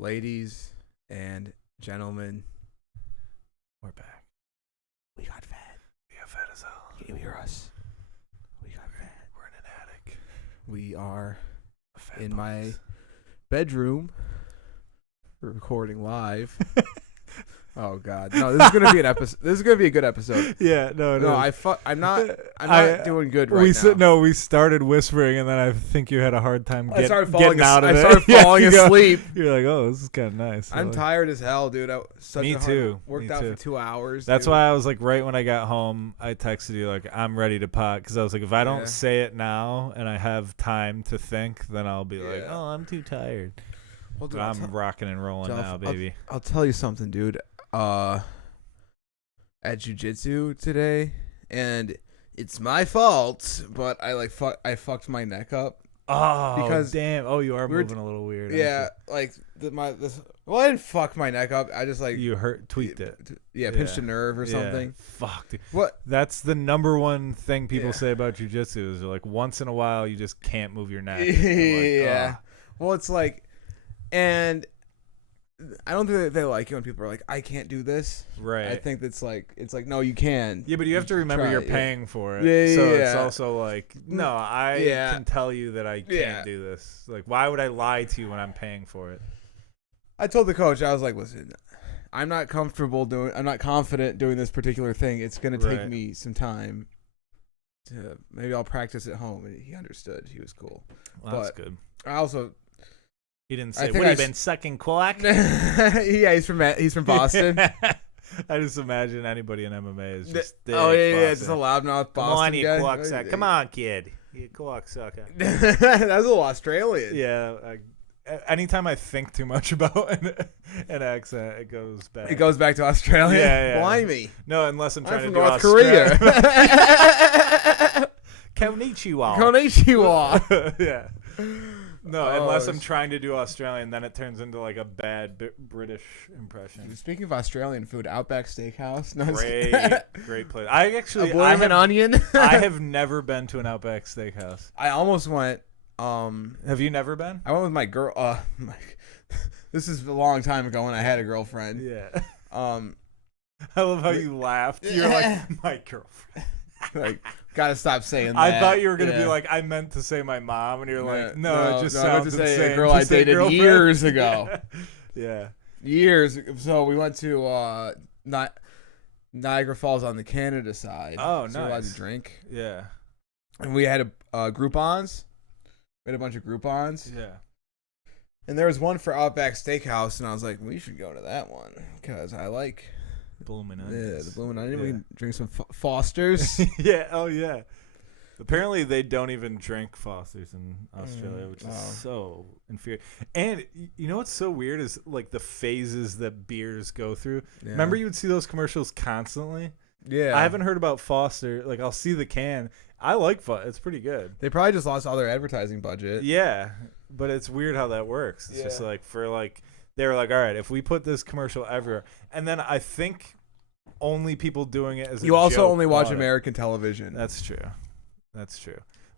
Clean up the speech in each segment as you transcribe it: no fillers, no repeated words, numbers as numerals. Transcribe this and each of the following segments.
Ladies and gentlemen, we're back. We got fat. We got fat as hell. Can you hear us? We got fat. We're in an attic. We are in box. my bedroom recording live. Oh God! No, this is gonna be an episode. This is gonna be a good episode. Yeah, no. I'm not doing good right now. We started whispering, and then I think you had a hard time I started getting out of it. I started falling asleep. You're like, oh, this is kind of nice. I'm tired as hell, dude. Me too. Worked out for 2 hours. That's dude. why I was like, right when I got home, I texted you like, I'm ready to pot, because I was like, if I don't say it now and I have time to think, then I'll be like, oh, I'm too tired. Well, dude, I'm rocking and rolling now, baby. I'll tell you something, dude. At jiu-jitsu today, and it's my fault, but I fucked my neck up. Oh, because damn. Oh, you are moving a little weird. Yeah, like I didn't fuck my neck up. I just you tweaked it. Yeah, pinched a nerve or something. Fuck, dude. What? That's the number one thing people say about jiu-jitsu is like once in a while you just can't move your neck. Yeah. Well, it's like, and I don't think that they like it when people are like, I can't do this. Right. I think it's like no, you can. Yeah, but you have to remember you're paying for it. Yeah, so it's also like, no, I can tell you that I can't Yeah. do this. Like, why would I lie to you when I'm paying for it? I told the coach, I was like, listen, I'm not confident doing this particular thing. It's going to take me some time. Maybe I'll practice at home. And he understood. He was cool. Well, that's good. I also... He didn't say, what, have you been sucking quack? Yeah, he's from Boston. I just imagine anybody in MMA is just just a loudmouth Boston Come on, you guy. quack sucker. Come on, kid. You quack sucker. That was a little Australian. Yeah. Anytime I think too much about an accent, it goes back. It goes back to Australia? Yeah. Blimey. No, unless I'm trying from to do North Korea. Konnichiwa. Konnichiwa. Yeah. No, unless I'm trying to do Australian, then it turns into like a bad British impression. Speaking of Australian food, Outback Steakhouse. No, great place. I have an onion. I have never been to an Outback Steakhouse. I almost went. Have you never been? I went with my girl. This is a long time ago when I had a girlfriend. Yeah. I love how you laughed. You're like, my girlfriend. Like, gotta stop saying that. I thought you were gonna be like, I meant to say my mom, and you're like, no, it just sounds I meant to say insane. a girl I dated years ago. Yeah. Years. So we went to Niagara Falls on the Canada side. Oh, so nice. We allowed to drink. Yeah. And we had a Groupons. We had a bunch of Groupons. Yeah. And there was one for Outback Steakhouse, and I was like, we should go to that one because I like Bloomin' Onions. Yeah, the Bloomin' Onion. We can drink some Fosters. Yeah. Oh, yeah. Apparently, they don't even drink Fosters in Australia, which is so infuriating. And you know what's so weird is like the phases that beers go through. Yeah. Remember, you would see those commercials constantly. Yeah. I haven't heard about Foster. Like, I'll see the can. I like Foster. It's pretty good. They probably just lost all their advertising budget. Yeah, but it's weird how that works. It's just like they were like, all right, if we put this commercial everywhere, and then I think only people doing it as you also only watch American television. That's true.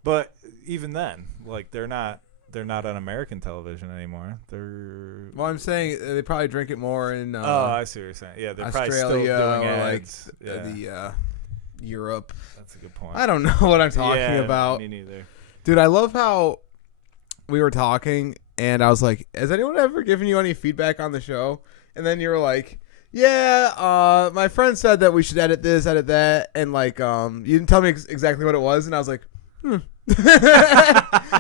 But even then, like they're not on American television anymore. Well, I'm saying they probably drink it more in. I see what you're saying. Yeah, they're Australia probably still doing ads, like the Europe. That's a good point. I don't know what I'm talking about. Me neither. Dude, I love how we were talking, and I was like, "Has anyone ever given you any feedback on the show?" And then you were like, "Yeah, my friend said that we should edit this, edit that," and like, you didn't tell me exactly what it was, and I was like,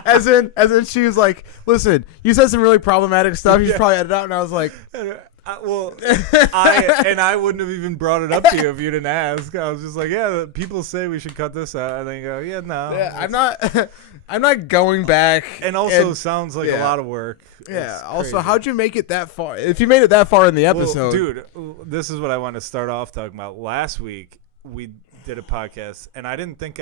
as in she was like, "Listen, you said some really problematic stuff. You should probably edit out," and I was like. I wouldn't have even brought it up to you if you didn't ask. I was just like, yeah, people say we should cut this out, and then you go, yeah, no. Yeah, I'm not going back. And also sounds like a lot of work. Yeah. Also, how'd you make it that far? If you made it that far in the episode, dude, this is what I want to start off talking about. Last week we did a podcast, and I didn't think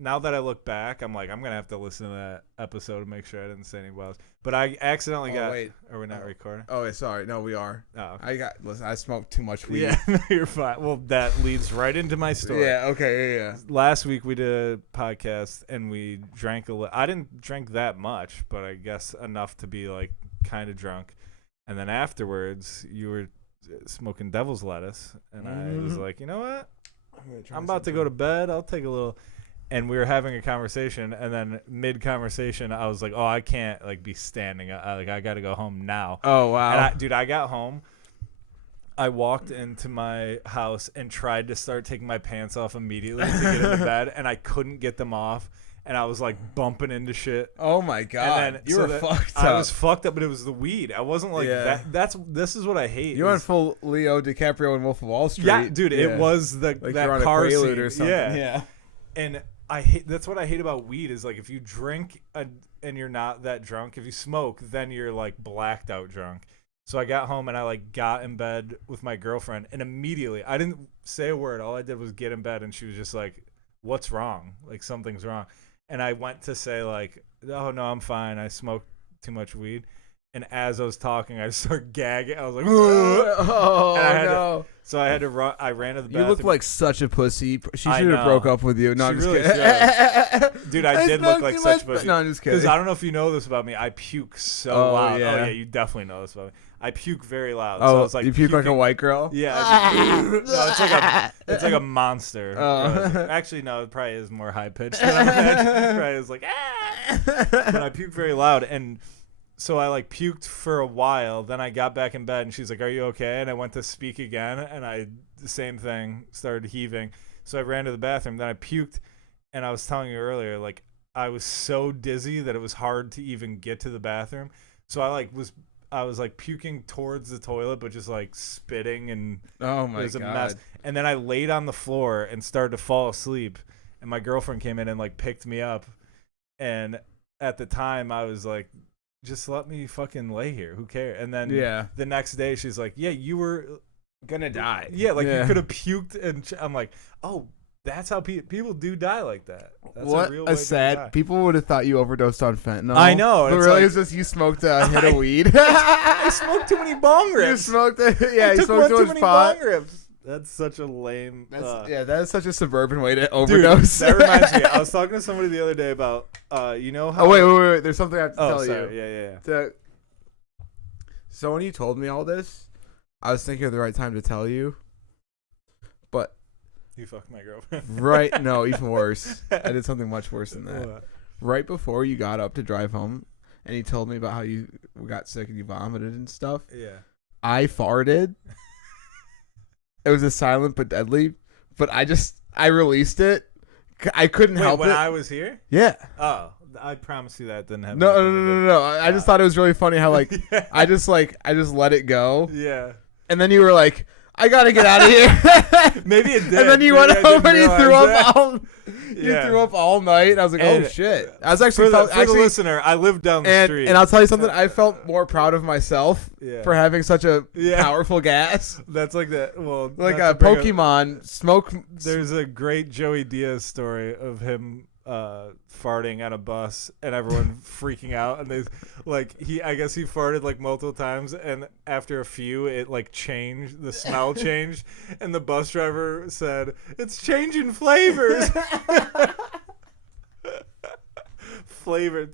now that I look back, I'm like, I'm going to have to listen to that episode to make sure I didn't say any wild. But I accidentally Wait. Are we not recording? Oh, wait, sorry. No, we are. Oh, okay. I smoked too much weed. Yeah, you're fine. Well, that leads right into my story. Yeah, okay, yeah. Last week we did a podcast, and we drank I didn't drink that much, but I guess enough to be, like, kind of drunk. And then afterwards, you were smoking devil's lettuce, and I was like, you know what? I'm about to go to bed. I'll take a little. And we were having a conversation, and then mid-conversation, I was like, oh, I can't like be standing. I got to go home now. Oh wow, And I got home. I walked into my house and tried to start taking my pants off immediately to get into bed, and I couldn't get them off. And I was like bumping into shit. Oh my god! And then, you were fucked up. I was fucked up, but it was the weed. I wasn't like that. This is what I hate. You went full Leo DiCaprio and Wolf of Wall Street. Yeah, dude. Yeah. It was that car scene or something. Yeah. And I hate. That's what I hate about weed is like if you drink and you're not that drunk. If you smoke, then you're like blacked out drunk. So I got home and I like got in bed with my girlfriend, and immediately I didn't say a word. All I did was get in bed, and she was just like, "What's wrong? Like something's wrong." And I went to say like, "Oh no, I'm fine. I smoked too much weed." And as I was talking, I just started gagging. I was like, "Oh no!" So I had to run. I ran to the bathroom. You look like such a pussy. She should have broke up with you. No, I'm just really kidding. Dude, I did look like such a pussy. No, I'm just kidding. Because I don't know if you know this about me. I puke so loud. Yeah. Oh yeah, you definitely know this about me. I puke very loud. So I was like, you puke like a white girl? Yeah. No, it's like a monster. Actually, no, it probably is more high pitched. It probably is like, But I puke very loud, and so I like puked for a while. Then I got back in bed, and she's like, "Are you okay?" And I went to speak again, and the same thing, started heaving. So I ran to the bathroom. Then I puked, and I was telling you earlier, like I was so dizzy that it was hard to even get to the bathroom. So I was like puking towards the toilet, but just like spitting, and oh my god, it was a mess. And then I laid on the floor and started to fall asleep. And my girlfriend came in and like picked me up. And at the time, I was like, "Just let me fucking lay here. Who cares?" And then the next day, she's like, "Yeah, you were gonna die. Yeah, like you could have puked." And I'm like, "Oh, that's how people do die like that." That's what a real a way sad. to die. People would have thought you overdosed on fentanyl. I know, but really, it's just you smoked a hit of weed. I smoked too many bong rips. You smoked you took smoked too many pot. bong rips. That's such a lame. That is such a suburban way to overdose. Dude, that reminds me. I was talking to somebody the other day about, you know how. Oh wait. There's something I have to tell sorry. you. Yeah. So when you told me all this, I was thinking of the right time to tell you, but you fucked my girlfriend. Right? No, even worse. I did something much worse than that. What? Right before you got up to drive home, and you told me about how you got sick and you vomited and stuff. Yeah. I farted. It was a silent but deadly, but I released it. I couldn't help it. When I was here? Yeah. Oh, I promise you that didn't happen. No. I just thought it was really funny how like I just let it go. Yeah. And then you were like, "I gotta get out of here." Maybe it did. And then you went home and you threw up threw up all night. And I was like, "Oh shit!" I was actually for the listener. I lived down the street, and I'll tell you something. I felt more proud of myself for having such a powerful gas. That's like that. Well, like a Pokemon smoke. There's a great Joey Diaz story of him farting on a bus and everyone freaking out, and I guess he farted like multiple times, and after a few it like changed, the smell changed, and the bus driver said, "It's changing flavors." Flavor,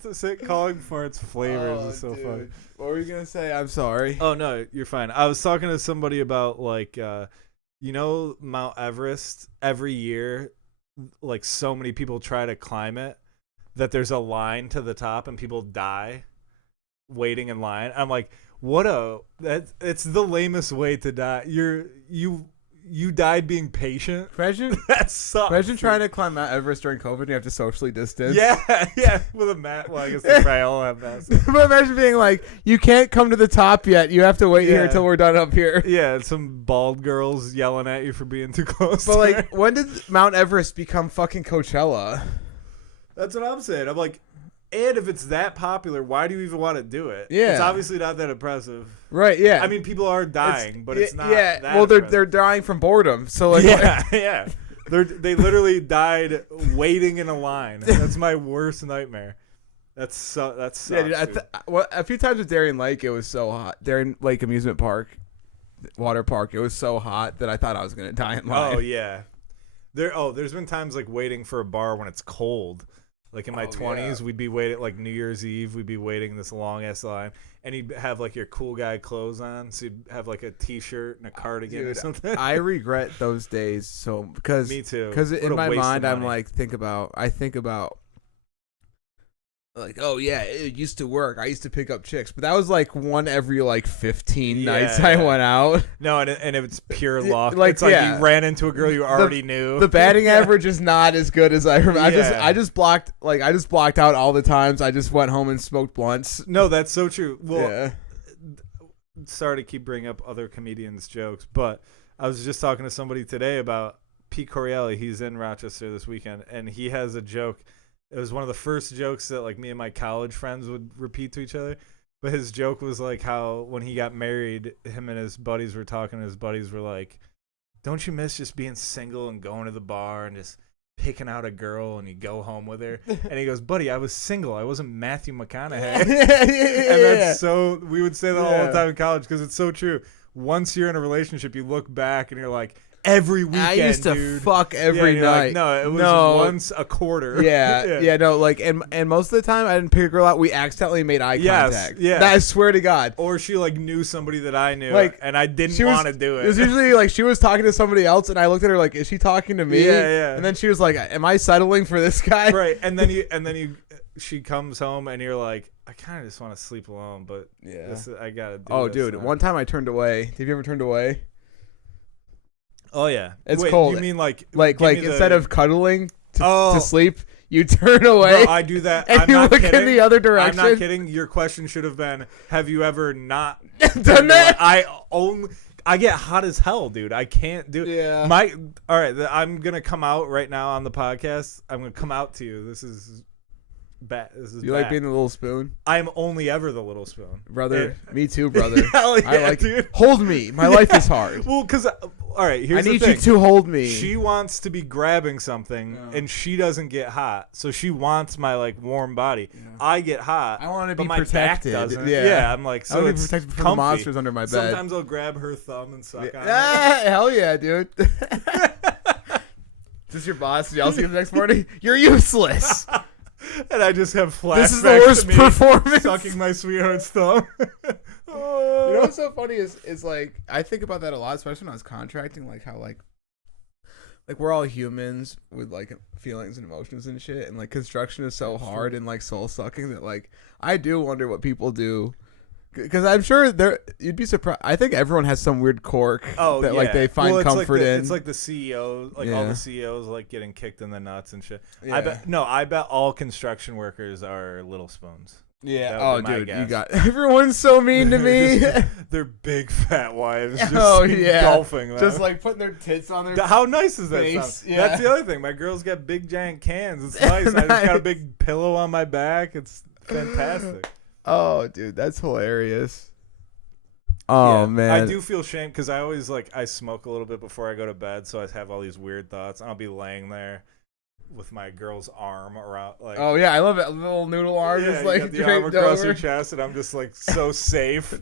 calling for its flavors is so funny. What were you gonna say? I'm sorry. Oh no, you're fine. I was talking to somebody about like Mount Everest. Every year like so many people try to climb it that there's a line to the top and people die waiting in line. I'm like, it's the lamest way to die. You died being patient. Imagine that sucks. Imagine trying to climb Mount Everest during COVID and you have to socially distance. Yeah, with a mat. Well, I guess they probably all have mats. But imagine being like, you can't come to the top yet. You have to wait here until we're done up here. Yeah, some bald girls yelling at you for being too close. But like, when did Mount Everest become fucking Coachella? That's what I'm saying. I'm like, and if it's that popular, why do you even want to do it? Yeah. It's obviously not that impressive. Right, yeah. I mean, people are dying, but it's not that well, they're dying from boredom. So like yeah. They literally died waiting in a line. That's my worst nightmare. That sucks. Yeah, dude, a few times with Darien Lake, it was so hot. Darien Lake Amusement Park, water park, it was so hot that I thought I was going to die in line. Oh, yeah. There's been times like waiting for a bar when it's cold. Like in my Oh, 20s, yeah. we'd be waiting, like New Year's Eve, we'd be waiting this long ass line, and you'd have like your cool guy clothes on, so you'd have like a t-shirt and a cardigan or Dude, something. I regret those days so because Me too. Because What in a my waste of mind, I'm money. like, I think about like, oh yeah, it used to work. I used to pick up chicks, but that was like one every like 15 nights I went out. No, and it's pure luck. Like, It's like yeah. you ran into a girl you already knew. The batting average is not as good as I remember. Yeah. I just blocked out all the times. I just went home and smoked blunts. No, that's so true. Well, Yeah. sorry to keep bringing up other comedians' jokes, but I was just talking to somebody today about Pete Corielli. He's in Rochester this weekend, and he has a joke. It was one of the first jokes that like me and my college friends would repeat to each other. But his joke was like how when he got married, him and his buddies were talking, and his buddies were like, "Don't you miss just being single and going to the bar and just picking out a girl and you go home with her?" And he goes, "Buddy, I was single. I wasn't Matthew McConaughey." And that's so, we would say that all the time in college because it's so true. Once you're in a relationship, you look back and you're like, every weekend, I used to dude. fuck every and you're night. like, no, it was once a quarter. Yeah, no, like, and most of the time I didn't pick a girl out. We accidentally made eye contact. yeah. I swear to God. Or she like knew somebody that I knew, Like, and I didn't want to do it. It was usually like she was talking to somebody else, and I looked at her like, is she talking to me? Yeah. And then she was like, am I settling for this guy? Right, she comes home, and you're like, I kind of just want to sleep alone, but Yeah. I gotta do Oh, this dude, now. one time I turned away. Have you ever turned away? Oh yeah, It's Wait, cold. You mean like Like give me instead the- of cuddling Oh. to sleep, you turn away. Bro, I do that. And I'm you not look kidding. in the other direction. I'm not kidding. Your question should have been, have you ever not Done that? I get hot as hell, dude. I can't do Yeah. All right, I'm going to come out right now on the podcast. I'm going to come out to you. This is bad. You like being the little spoon? I'm only ever the little spoon. Brother, me too, brother. Hell yeah, I like dude. Hold me. My life is hard. Well, cuz all right, here's I need the thing. you to hold me. She wants to be grabbing something, and she doesn't get hot, so she wants my like warm body. Yeah. I get hot. I want to but be my protected. back doesn't. Yeah. I'm like, I so want to it's be protected from the comfy. monsters under my bed. Sometimes I'll grab her thumb and suck on it. Hell yeah, dude. Is this your boss yells at you the next morning? You're useless. And I just have flashbacks. This is the worst to me performance. sucking my sweetheart's thumb. You know what's so funny is like I think about that a lot, especially when I was contracting, like how like we're all humans with like feelings and emotions and shit, and like construction is so hard and like soul sucking that like I do wonder what people do. Because I'm sure you'd be surprised. I think everyone has some weird quirk that like they find it's comfort in. It's like the CEO, all Yeah. the CEOs like getting kicked in the nuts and shit. Yeah. I bet all construction workers are little spoons. Yeah. That Oh, would be my dude, guess. you got everyone's so mean to me. They're big fat wives just yeah, engulfing them. just like putting their tits on their. How nice is that face, sound? yeah. That's the other thing. My girl's got big giant cans. It's nice. I just got a big pillow on my back. It's fantastic. Oh, dude, that's hilarious. Oh Yeah, man, I do feel shame because I always I smoke a little bit before I go to bed, so I have all these weird thoughts. I'll be laying there with my girl's arm around, like. Oh yeah, I love it. A little noodle arm, Yeah, just like you got the arm draped across over. your chest, and I'm just like so safe.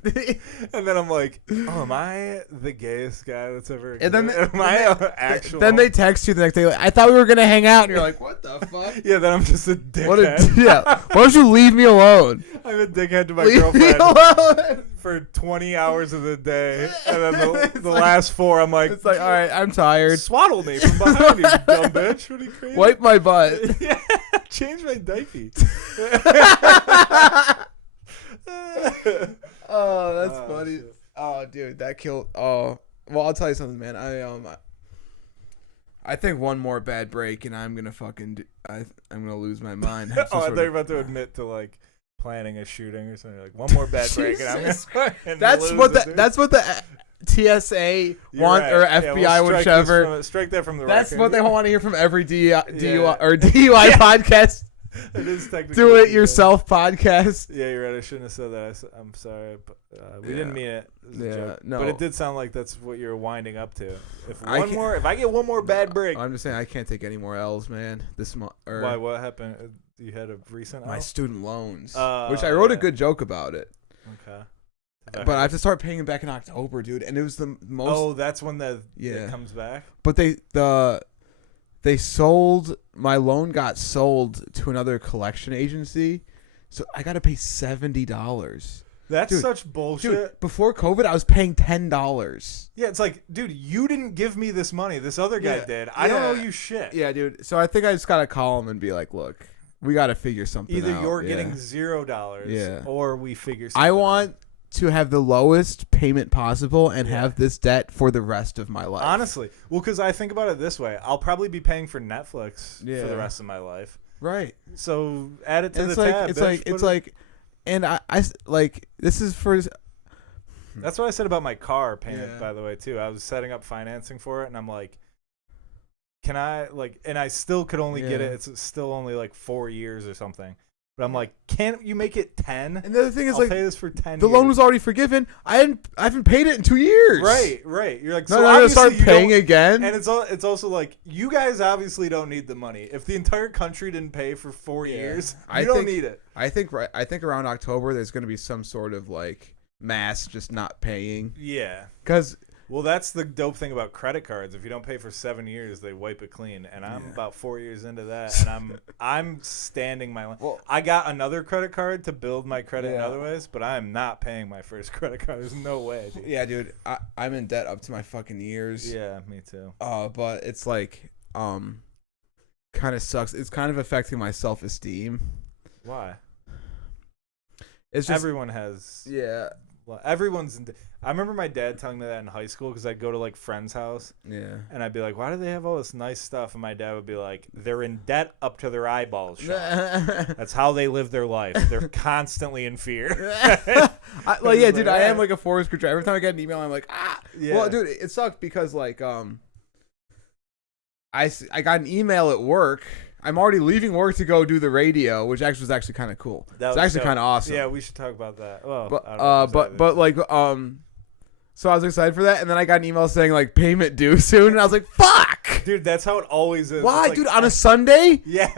And then I'm like, oh, am I the gayest guy that's ever? And then am I actual? Then they text you the next day. Like, I thought we were gonna hang out, and you're like, what the fuck? Yeah, then I'm just a dickhead. Why don't you leave me alone? I'm a dickhead to my Leave me girlfriend alone. for 20 hours of the day, and then the last 4, I'm like, It's like, all right, I'm tired. swaddle me from behind, you dumb bitch. What are you crazy? Wipe my butt. Yeah, change my diaper. Oh, that's Oh, funny. shit. Oh, dude, that killed. Oh, well, I'll tell you something, man. I think one more bad break, and I'm gonna fucking. I'm gonna lose my mind. I thought you were about to admit to like planning a shooting or something. Like one more bad break, and I'm Jesus gonna. fucking That's lose what it, the dude. that's what the TSA You're want right. or Yeah, FBI, we'll strike whichever. strike that from the That's record. what they want to hear from every DUI Yeah. or DUI podcast. It is technically. Do it yourself podcast. Yeah, you're right. I shouldn't have said that. I'm sorry, but we didn't mean it. It was a Yeah, joke. no. But it did sound like that's what you're winding up to. If I if I get one more bad break. I'm just saying I can't take any more L's, man. This month or Why? What happened? You had a recent. my L? student loans, which I wrote a good joke about it. Okay. But I have to start paying it back in October, dude. And it was the most. Oh, that's when it Yeah. comes back. But my loan got sold to another collection agency, so I got to pay $70. That's such bullshit. Dude, before COVID, I was paying $10. Yeah, it's like, dude, you didn't give me this money. This other guy did. I don't owe you shit. Yeah, dude. So I think I just gotta call him and be like, look, we gotta figure something out. Either you're getting $0, or we figure something I out. want to have the lowest payment possible and have this debt for the rest of my life. Honestly. Well, because I think about it this way. I'll probably be paying for Netflix for the rest of my life. Right. So add it to the like, tab. It's like, and I like, this is for... That's what I said about my car payment, by the way, too. I was setting up financing for it, and I'm like, can I, like, and I still could only get it. It's still only like 4 years or something. But I'm like, can't you make it 10? And the other thing is, I'll pay this for 10 the years. loan was already forgiven. I haven't paid it in 2 years. Right. You're like, no, so I'm gonna start paying again. And it's also like, you guys obviously don't need the money. If the entire country didn't pay for 4 years, you don't need it. I think around October there's going to be some sort of like mass just not paying. Yeah. Because well, that's the dope thing about credit cards. If you don't pay for 7 years, they wipe it clean. And I'm about 4 years into that, and I'm standing my line. Well, I got another credit card to build my credit in other ways, but I'm not paying my first credit card. There's no way. Dude. Yeah, dude, I'm in debt up to my fucking ears. Yeah, me too. But it's like kind of sucks. It's kind of affecting my self-esteem. Why? It's just everyone has. Yeah. Well, everyone's. I remember my dad telling me that in high school because I'd go to like friends' house. Yeah. And I'd be like, "Why do they have all this nice stuff?" And my dad would be like, "They're in debt up to their eyeballs, Sean. That's how they live their life. They're constantly in fear." Dude, I am like a Forrest Gump. Every time I get an email, I'm like, ah. Yeah. Well, dude, it sucked because like I got an email at work. I'm already leaving work to go do the radio, which actually was actually kind of cool. It's actually kind of awesome. Yeah, we should talk about that. Well, so I was excited for that, and then I got an email saying like payment due soon, and I was like, "Fuck, dude, that's how it always is." Why, like, dude? On a Sunday? Yeah.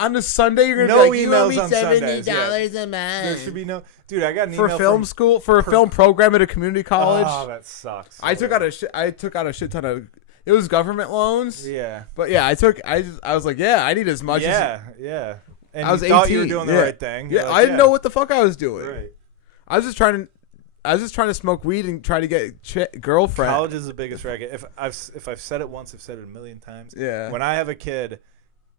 On a Sunday, you're gonna no be like, emails you on $70 Sundays, a month. There should be no, dude. I got an for email film school for a film program at a community college. Oh, that sucks. I took out a shit ton of. It was government loans. Yeah. But yeah, I was like, yeah, I need as much as. Yeah. And I was you thought 18. You were doing the right thing. Yeah, like, I didn't know what the fuck I was doing. Right. I was just trying to smoke weed and try to get girlfriend. College is the biggest racket. If I've said it once, I've said it a million times. Yeah. When I have a kid,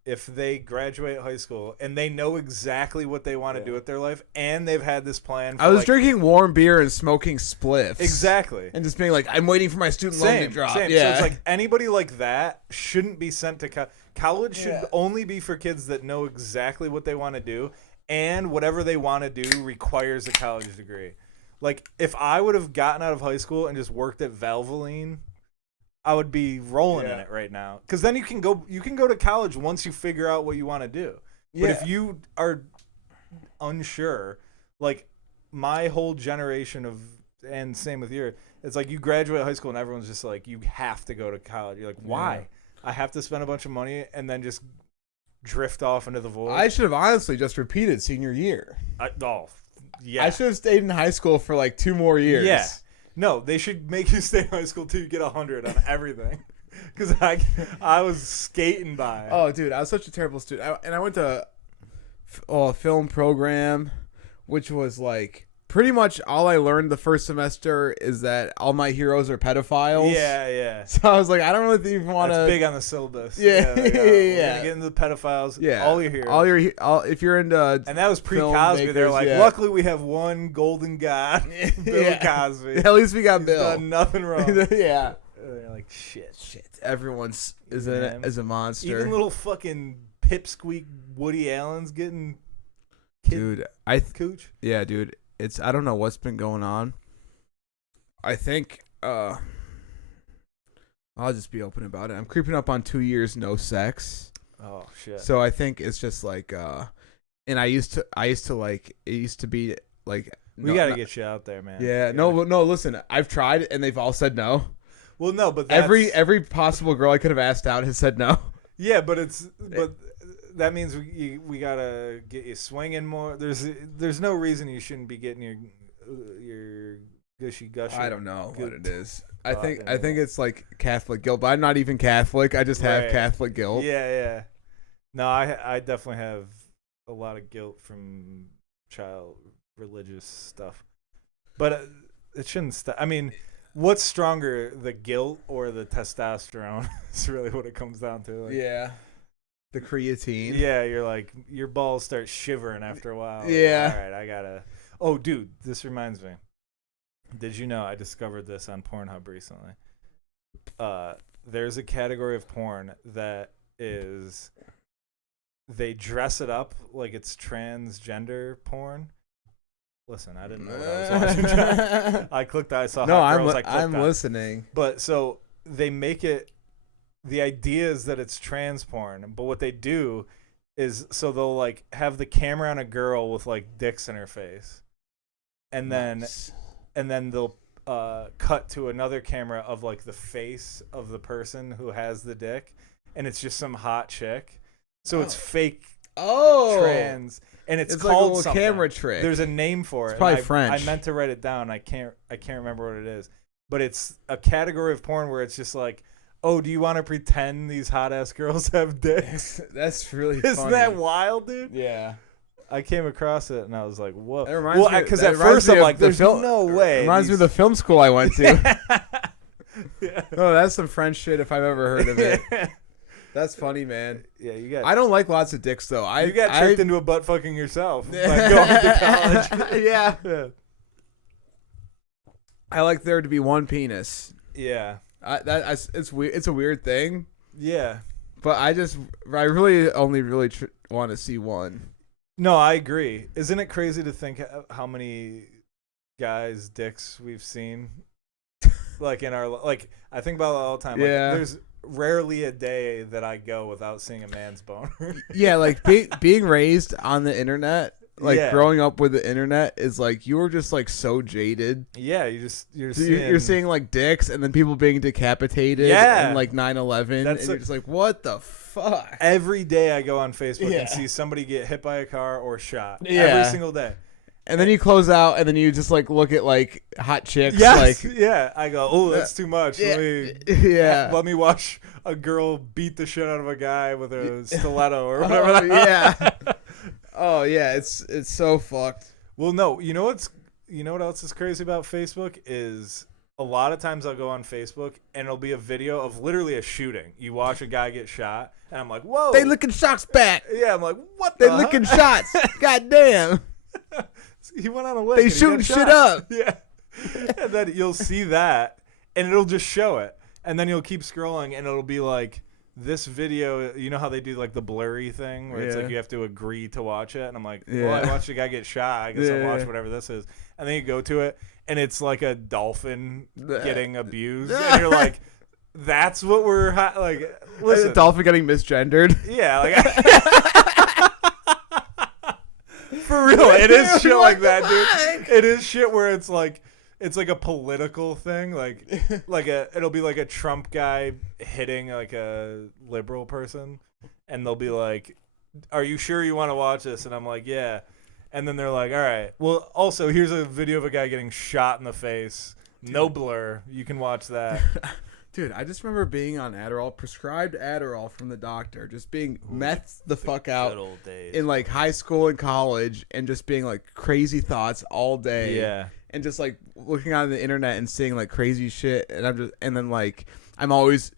if they graduate high school and they know exactly what they want to do with their life, and they've had this plan. I was drinking warm beer and smoking spliffs. Exactly. And just being like, I'm waiting for my student loan to drop. Same. Yeah. So it's like anybody like that shouldn't be sent to college. College should only be for kids that know exactly what they want to do, and whatever they want to do requires a college degree. Like, if I would have gotten out of high school and just worked at Valvoline, I would be rolling in it right now. Because then you can go to college once you figure out what you want to do. But if you are unsure, like my whole generation and same with you, it's like you graduate high school and everyone's just like, you have to go to college. You're like, why? Yeah. I have to spend a bunch of money and then just drift off into the void. I should have honestly just repeated senior year. Yeah. I should have stayed in high school for like 2 more years. Yeah. No, they should make you stay in high school till you get 100 on everything. Because I was skating by. Oh, dude, I was such a terrible student. I went to a film program, which was like pretty much all I learned the first semester is that all my heroes are pedophiles. Yeah. So I was like, I don't really even want to. That's big on the syllabus. Yeah. We're gonna get into the pedophiles. Yeah. All your heroes. If you're into. And that was pre-Cosby. They're like, luckily we have one golden god, Bill Cosby. At least we got He's Bill. Done nothing wrong. Yeah. They're like, shit. Everyone's is a monster. Even little fucking pipsqueak Woody Allen's getting. Dude, cooch. Yeah, dude. I don't know what's been going on. I think I'll just be open about it. I'm creeping up on 2 years no sex. Oh shit. So I think it's just like and I used to like it used to be like we got to get you out there, man. Yeah, no, listen, I've tried and they've all said no. Well, no, but every possible girl I could have asked out has said no. Yeah, but that means we gotta get you swinging more. There's no reason you shouldn't be getting your gushy gushy. I don't know what it is. I Oh, think I didn't it's like Catholic guilt, but I'm not even Catholic. I just have Right. Catholic guilt. Yeah. No, I definitely have a lot of guilt from child religious stuff, but it shouldn't stop. I mean, what's stronger, the guilt or the testosterone? It's really what it comes down to. Like, Yeah. The creatine. yeah, you're like your balls start shivering after a while. Yeah. Like, all right, I gotta. Oh, dude, this reminds me. Did you know I discovered this on Pornhub recently? There's a category of porn that is they dress it up like it's transgender porn. Listen, I didn't know what I was watching. I clicked. I saw. No, hot girls, I clicked I'm on. listening. But so they make it. The idea is that it's trans porn, but what they do is so they'll like have the camera on a girl with like dicks in her face, and Nice. then they'll cut to another camera of like the face of the person who has the dick, and it's just some hot chick. So it's fake trans, and it's like called a little something. camera trick. There's a name for it. It's probably and French. I meant to write it down. I can't remember what it is, but it's a category of porn where it's just like, oh, do you want to pretend these hot ass girls have dicks? That's really Isn't funny. that wild, dude? Yeah. I came across it and I was like, whoa. That reminds me, because that at reminds first me I'm of like, the there's film- no way. Reminds me of the film school I went to. Yeah. Oh, that's some French shit if I've ever heard of it. That's funny, man. Yeah, you got. I don't like lots of dicks though. You got tricked into a butt fucking yourself by going to college. Yeah. Yeah. I like there to be one penis. Yeah. It's weird. It's a weird thing, Yeah. but I really only want to see one. No, I agree. Isn't it crazy to think how many guys' dicks we've seen? Like in our I think about it all the time. Like, Yeah. There's rarely a day that I go without seeing a man's boner. Yeah, like being raised on the internet, like Yeah. growing up with the internet is like you were just like so jaded. Yeah, you're Seeing like dicks and then people being decapitated Yeah. and like 9/11 and you're just like, what the fuck? every day I go on Facebook Yeah. and see somebody get hit by a car or shot. Yeah. Every single day. And then you close out and then you just like look at like hot chicks. Yes. Like, Yeah. I go, oh, that's too much. yeah. Let Yeah. me watch a girl beat the shit out of a guy with a stiletto or whatever. Oh, yeah. Oh yeah, it's so fucked. Well, no, you know what else is crazy about Facebook is a lot of times I'll go on Facebook and it'll be a video of literally a shooting. You watch a guy get shot, and I'm like, whoa. They licking shots back. Yeah, I'm like, what They the licking heck? shots. God damn. He went on a lick. They and he shooting got shit shot. up. Yeah. And then you'll see that, and it'll just show it. And then you'll keep scrolling, and it'll be like, this video, you know how they do like the blurry thing where it's Yeah. like you have to agree to watch it, and I'm like, Yeah. well, I watched a guy get shot, I guess I'll Yeah. watch whatever this is. And then you go to it and it's like a dolphin getting abused, Yeah. and you're like, that's what we're like, listen, A dolphin getting misgendered. yeah, like for real, it is shit like that, dude. It is shit where it's like a political thing, like it'll be like a Trump guy hitting like a liberal person, and they'll be like, "Are you sure you want to watch this?" And I'm like, "Yeah." And then they're like, "All right, well, also here's a video of a guy getting shot in the face, no blur. You can watch that." Dude, I just remember being on Adderall, prescribed Adderall from the doctor, just being methed the fuck out Good old days. in like high school and college, and just being like crazy thoughts all day. Yeah. And just like looking on the internet and seeing like crazy shit, and then like I'm always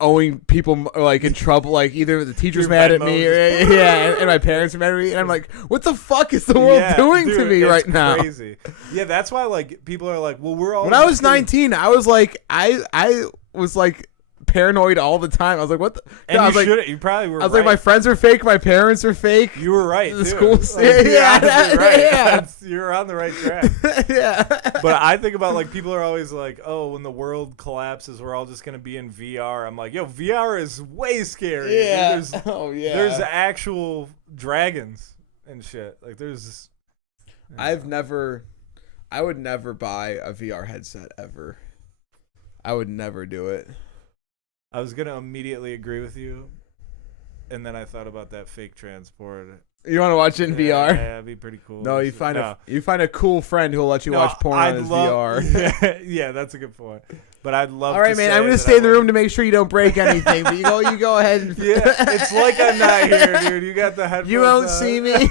owing people like in trouble, like either the teacher's Your mad at me, or, Venmos. and my parents are mad at me, and I'm like, what the fuck is the world doing to dude, me it's right now? Crazy. Yeah, that's why like people are like, well, we're all. When I was just getting- 19, I was like, I was like paranoid all the time. I was like, what the? and I you was like, should. You probably were. I was like, my right. friends are fake, my parents are fake. You were right. The too. schools- Like, yeah, you're yeah, honestly right. yeah. You're on the right track. Yeah. But I think about like people are always like, oh, when the world collapses, we're all just gonna be in VR. I'm like, yo, VR is way scary. Yeah. There's Oh yeah. there's actual dragons and shit. Like there's. I would never buy a VR headset ever. I would never do it. I was gonna immediately agree with you, and then I thought about that fake transport. You want to watch it in VR? Yeah, it'd be pretty cool. No, you find a cool friend who'll let you watch porn on his VR. Yeah, that's a good point. But I'd love. All right, man. I'm gonna stay in the room to make sure you don't break anything. But you go ahead. And yeah, it's like I'm not here, dude. You got the headphones. You won't see me.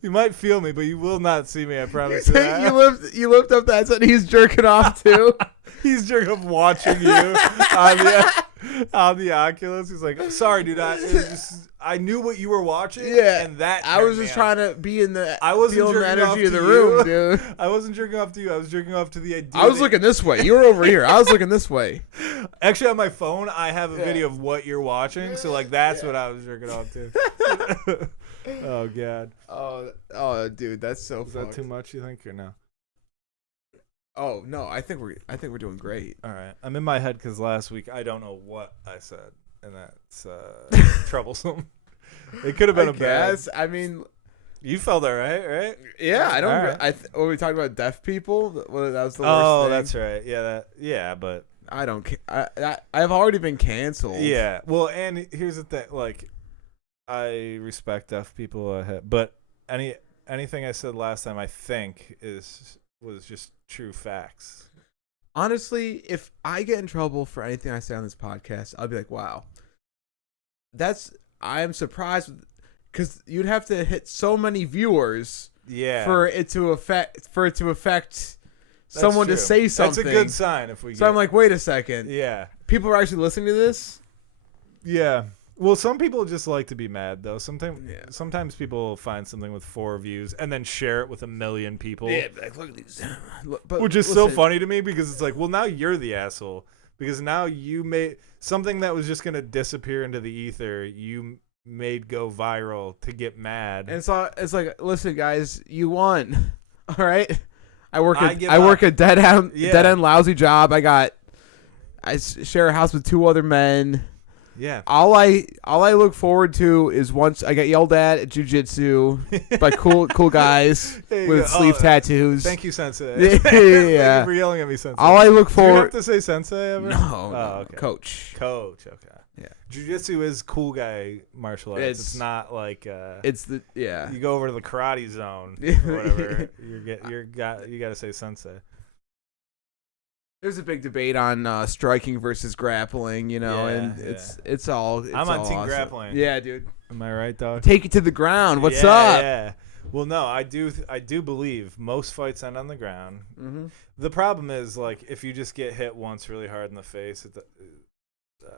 You might feel me, but you will not see me. I promise you that. You lift up that and he's jerking off too. He's jerking off watching you on the Oculus. He's like, sorry, dude. I knew what you were watching. Yeah, and that I was just trying to be in the. I wasn't feeling the jerking energy off of the to room, you. dude. I wasn't jerking off to you. I was jerking off to the idea. I was looking this way. You were over here. I was looking this way. Actually, on my phone, I have a video of what you're watching. So, like, that's what I was jerking off to. Oh God. Oh, dude, that's so. Is that too much? You think or no? Oh no, I think we're doing great. All right, I'm in my head because last week I don't know what I said, and that's troublesome. It could have been bad. I mean, you felt that right? Yeah, I don't. Right. When we talked about deaf people, that was the worst thing. Oh, that's right. Yeah, but I don't. I've already been canceled. Yeah. Well, and here's the thing. Like, I respect deaf people, but anything I said last time, I think was just true facts. Honestly, if I get in trouble for anything I say on this podcast, I'll be like, wow. I'm surprised because you'd have to hit so many viewers for it to affect someone true. to say something. That's a good sign if we So I'm like, wait a second. Yeah. People are actually listening to this? Yeah. Well, some people just like to be mad, though. Sometimes people find something with 4 views and then share it with 1 million people. Yeah, like, look at these. But which is so funny to me because it's like, well, now you're the asshole. Because now you made something that was just going to disappear into the ether, you made go viral to get mad. And it's like, listen, guys, you won. All right? I work a dead end lousy job. I share a house with 2 other men. Yeah. All I look forward to is once I get yelled at jiu-jitsu by cool guys with sleeve tattoos. Thank you, Sensei. Yeah. Thank you for yelling at me, Sensei. All I look forward. Do you have to say Sensei ever? No, okay. Coach. Okay. Yeah. Jiu-jitsu is cool guy martial arts. It's not like you go over to the karate zone or whatever. you got to say Sensei. There's a big debate on striking versus grappling, and it's all. I'm on team awesome. grappling. Yeah, dude. Am I right, dog? Take it to the ground. What's up? Yeah. Well, no, I do believe most fights end on the ground. Mm-hmm. The problem is, like, if you just get hit once really hard in the face,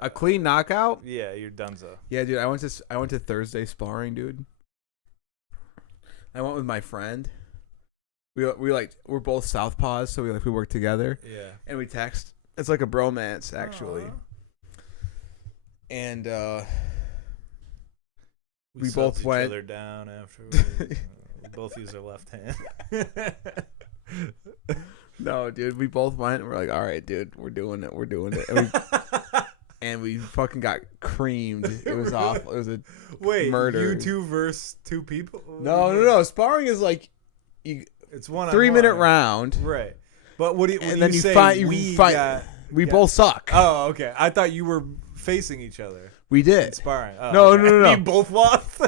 a clean knockout. Yeah, you're donezo. Yeah, dude. I went to Thursday sparring, dude. I went with my friend. We're both southpaws, so we work together. Yeah. And we text. It's like a bromance, actually. Aww. And we both went each other down afterwards. We both use our left hand. No, dude. We both went. And we're like, all right, dude. We're doing it. And we fucking got creamed. It was awful. It was a murder. You 2 versus 2 people? No. Sparring is like it's 1 3-minute round, right? But what do you? And then you fight. We both suck. Oh, okay. I thought you were facing each other. We did sparring. Oh, no, okay. no. You both lost.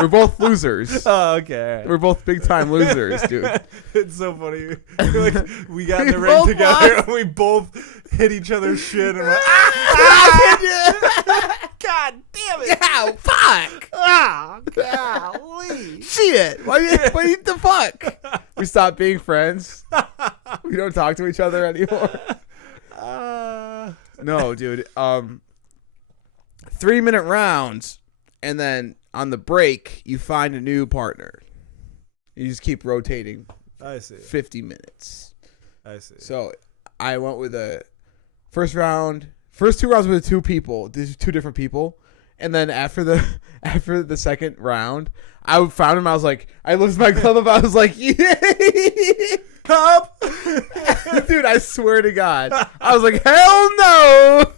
We're both losers. Oh, okay. We're both big time losers, dude. It's so funny. Like, we got in the ring together and we both hit each other's shit and we're God damn it! Yeah, fuck! Oh, golly! Shit! What the fuck? We stopped being friends. We don't talk to each other anymore. No, dude. 3-minute rounds, and then on the break, you find a new partner. You just keep rotating. I see. 50 minutes. I see. So I went with a first 2 rounds with 2 people. These are 2 different people. And then after the second round, I found him. I was like, I lifted my glove up. I was like, yay! Up! Dude, I swear to God. I was like, hell no!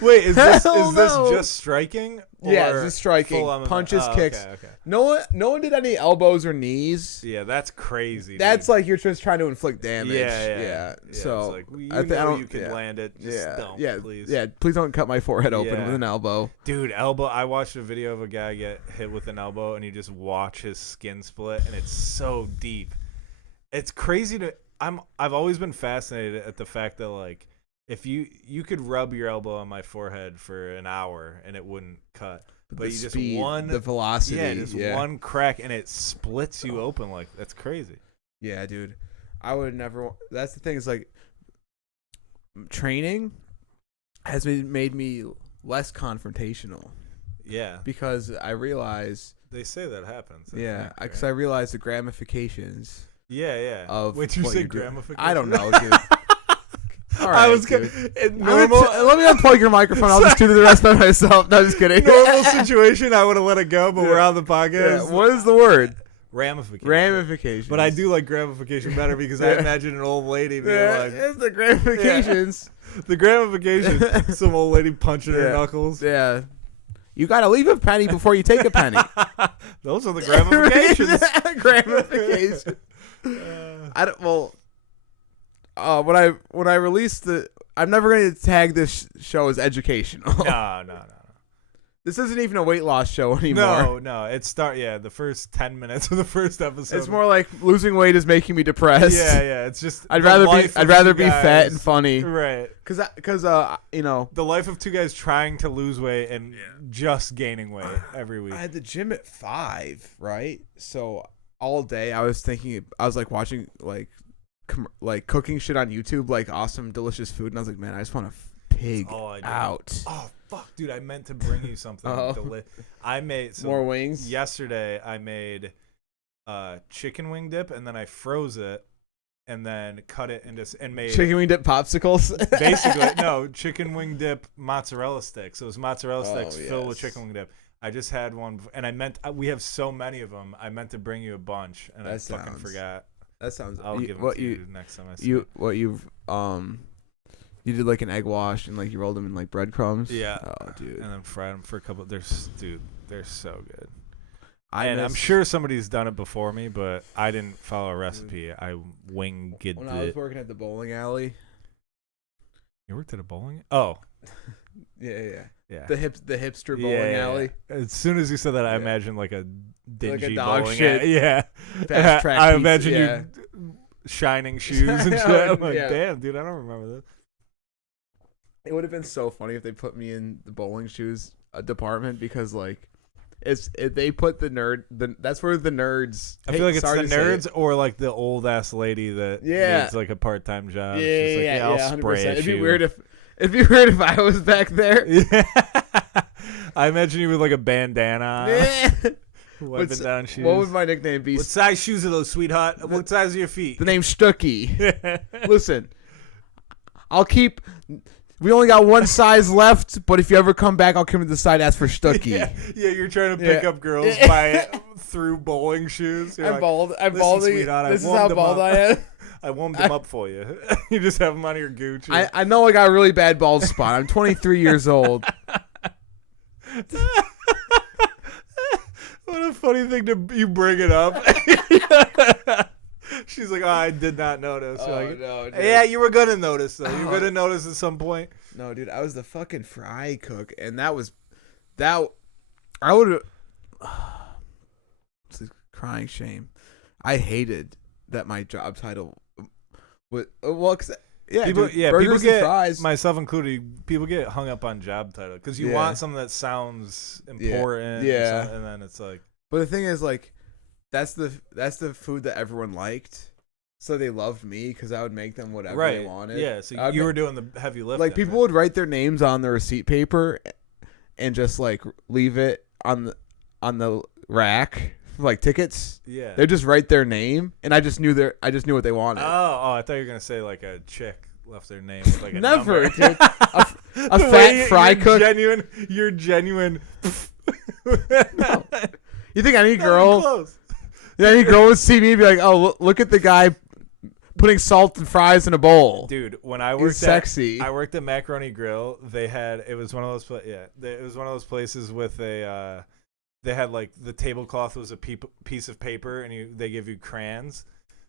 Wait, is this no. just striking? Yeah, or just striking. full MMA? Punches, Oh, kicks. Okay. No one did any elbows or knees. Yeah, that's crazy. That's dude. like you're just trying to inflict damage. Yeah. So it's like, I don't. you can land it. Just don't, please. Yeah. Please don't cut my forehead open with an elbow. Dude, elbow. I watched a video of a guy get hit with an elbow, and you just watch his skin split, and it's so deep. It's crazy to. I've always been fascinated at the fact that like if you could rub your elbow on my forehead for an hour and it wouldn't cut. But you just the velocity, one crack and it splits you open. Like that's crazy. Yeah, dude. I would never. That's the thing is like training has made me less confrontational. Yeah, because I realize they say that happens. Because I realize the ramifications. Yeah. Of what you say, gramification? I don't know, dude. All right, I was good. Normal. Let me unplug your microphone. I'll just do the rest by myself. No, just kidding. Normal situation, I would have let it go, but we're on the podcast. Yeah. What is the word? Ramification. But I do like gramification better because I imagine an old lady being like, it's the ramifications. Yeah. The ramifications. Some old lady punching her knuckles. Yeah. You got to leave a penny before you take a penny. Those are the ramifications. Ramifications. I don't. Well. When I release I'm never going to tag this show as educational. No. This isn't even a weight loss show anymore. No. The first 10 minutes of the first episode. It's more like losing weight is making me depressed. Yeah. It's just I'd rather be fat and funny. Right. Because the life of two guys trying to lose weight and just gaining weight every week. I had the gym at 5, right? So all day I was like watching like cooking shit on YouTube, like awesome, delicious food, and I was like, man, I just want to pig out. Oh fuck, dude! I meant to bring you something. I made more wings. Yesterday, I made chicken wing dip, and then I froze it, and then cut it into and made chicken wing dip popsicles. Basically, no chicken wing dip mozzarella sticks. So it was mozzarella sticks filled with chicken wing dip. I just had one, and we have so many of them. I meant to bring you a bunch, and I fucking forgot. That sounds. I'll give them to you next time I see you. You did like an egg wash and like you rolled them in like breadcrumbs. Yeah. Oh, dude. And then fried them for a couple. They're so good. I'm sure somebody's done it before me, but I didn't follow a recipe. I winged it. When I was working at the bowling alley. You worked at a bowling? Oh. Yeah. The hipster bowling alley. As soon as you said that, I imagined like a dingy like a dog bowling shit. alley. Yeah. Fast track I pizza, imagine you shining shoes and shit. I'm like, damn, dude, I don't remember that. It would have been so funny if they put me in the bowling shoes department because like they put that's where the nerds. I feel like it's the nerds or like the old ass lady that needs like a part time job. I'll spray 100%. It'd be weird if I was back there. Yeah. I imagine you with like a bandana. Yeah. Wiping down shoes. What would my nickname be? What size shoes are those, sweetheart? What size are your feet? The name's Stucky. Listen, we only got one size left, but if you ever come back, I'll come to the side and ask for Stucky. Yeah, you're trying to pick up girls through bowling shoes. I'm bald. This is how bald I am. I warmed them up for you. You just have them on your Gucci. I know I got a really bad bald spot. I'm 23 years old. What a funny thing you bring it up. She's like, I did not notice. Like, no, dude. Yeah, you were going to notice, though. You were going to notice at some point. No, dude, I was the fucking fry cook, and I would it's a crying shame. I hated that my job title was, people get, fries. Myself included, people get hung up on job title because you want something that sounds important. Yeah. And then it's like. But the thing is, like, that's the food that everyone liked, so they loved me because I would make them whatever they wanted. Yeah, so you were doing the heavy lifting. Like people would write their names on the receipt paper, and just like leave it on the rack. Like tickets, they just write their name, and I just knew what they wanted. Oh, I thought you were gonna say like a chick left their name with like a never, number. Dude. A fat fry cook. You're genuine. No. You think any girl would see me and be like, "Oh, look at the guy putting salt and fries in a bowl. Dude, when I He's worked sexy. I worked at Macaroni Grill. It was one of those it was one of those places with a they had like the tablecloth was a piece of paper and they give you crayons.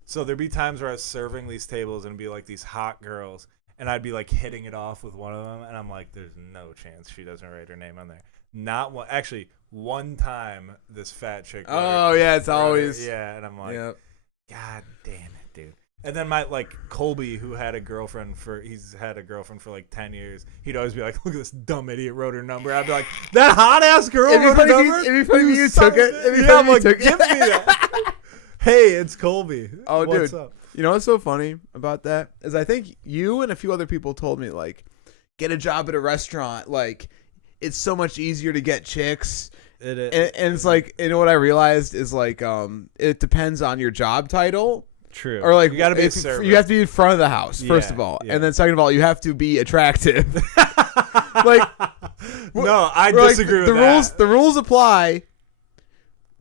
So there'd be times where I was serving these tables and it'd be like these hot girls and I'd be like hitting it off with one of them and I'm like, there's no chance she doesn't write her name on there. Not one. Actually, one time this fat chick. It's always. Yeah, and I'm like, Yep. God damn it, dude. And then my Colby, who had a girlfriend for like 10 years, he'd always be like, look at this dumb idiot wrote her number. I'd be like, that hot ass girl wrote her number. It'd be funny if you took it. Yeah, I'm like, give me that. Hey, it's Colby. Oh, what's dude. up? You know what's so funny about that is I think you and a few other people told me like, get a job at a restaurant. Like, it's so much easier to get chicks. It is. And it's like, you know what I realized is like, it depends on your job title. True. Or like, you gotta be a server. You have to be in front of the house, first of all. Yeah. And then second of all, you have to be attractive. Like, no, I disagree with that. The rules apply.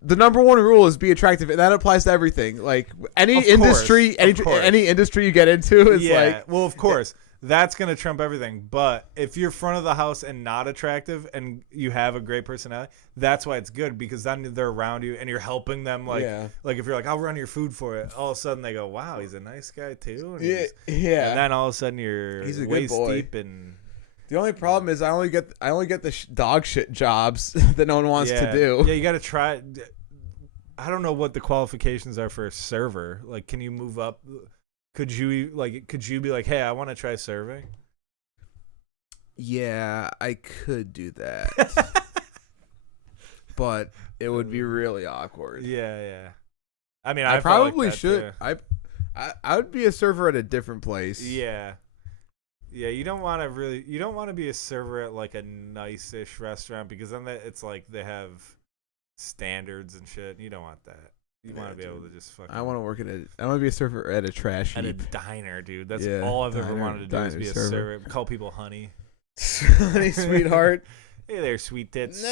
The number one rule is be attractive, and that applies to everything. Like any industry you get into is like, well, of course, that's gonna trump everything. But if you're front of the house and not attractive, and you have a great personality, that's why it's good because then they're around you and you're helping them. Like if you're like, I'll run your food for it. All of a sudden they go, wow, he's a nice guy too. And and then all of a sudden he's a waist good boy. deep and. The only problem is I only get the dog shit jobs that no one wants to do. Yeah, you got to try. I don't know what the qualifications are for a server. Like, can you move up? Could you be like, hey, I want to try serving? Yeah, I could do that, but it would be really awkward. Yeah. I mean, I probably like should. Too. I would be a server at a different place. Yeah. Yeah, you don't want to be a server at like a nice-ish restaurant because then it's like they have standards and shit. You don't want that. You want to be able to just fucking. I want to be a server at a trash heap. At a diner, dude. That's all I've ever wanted to do is be a server. Call people honey. Honey, sweetheart. Hey there, sweet tits.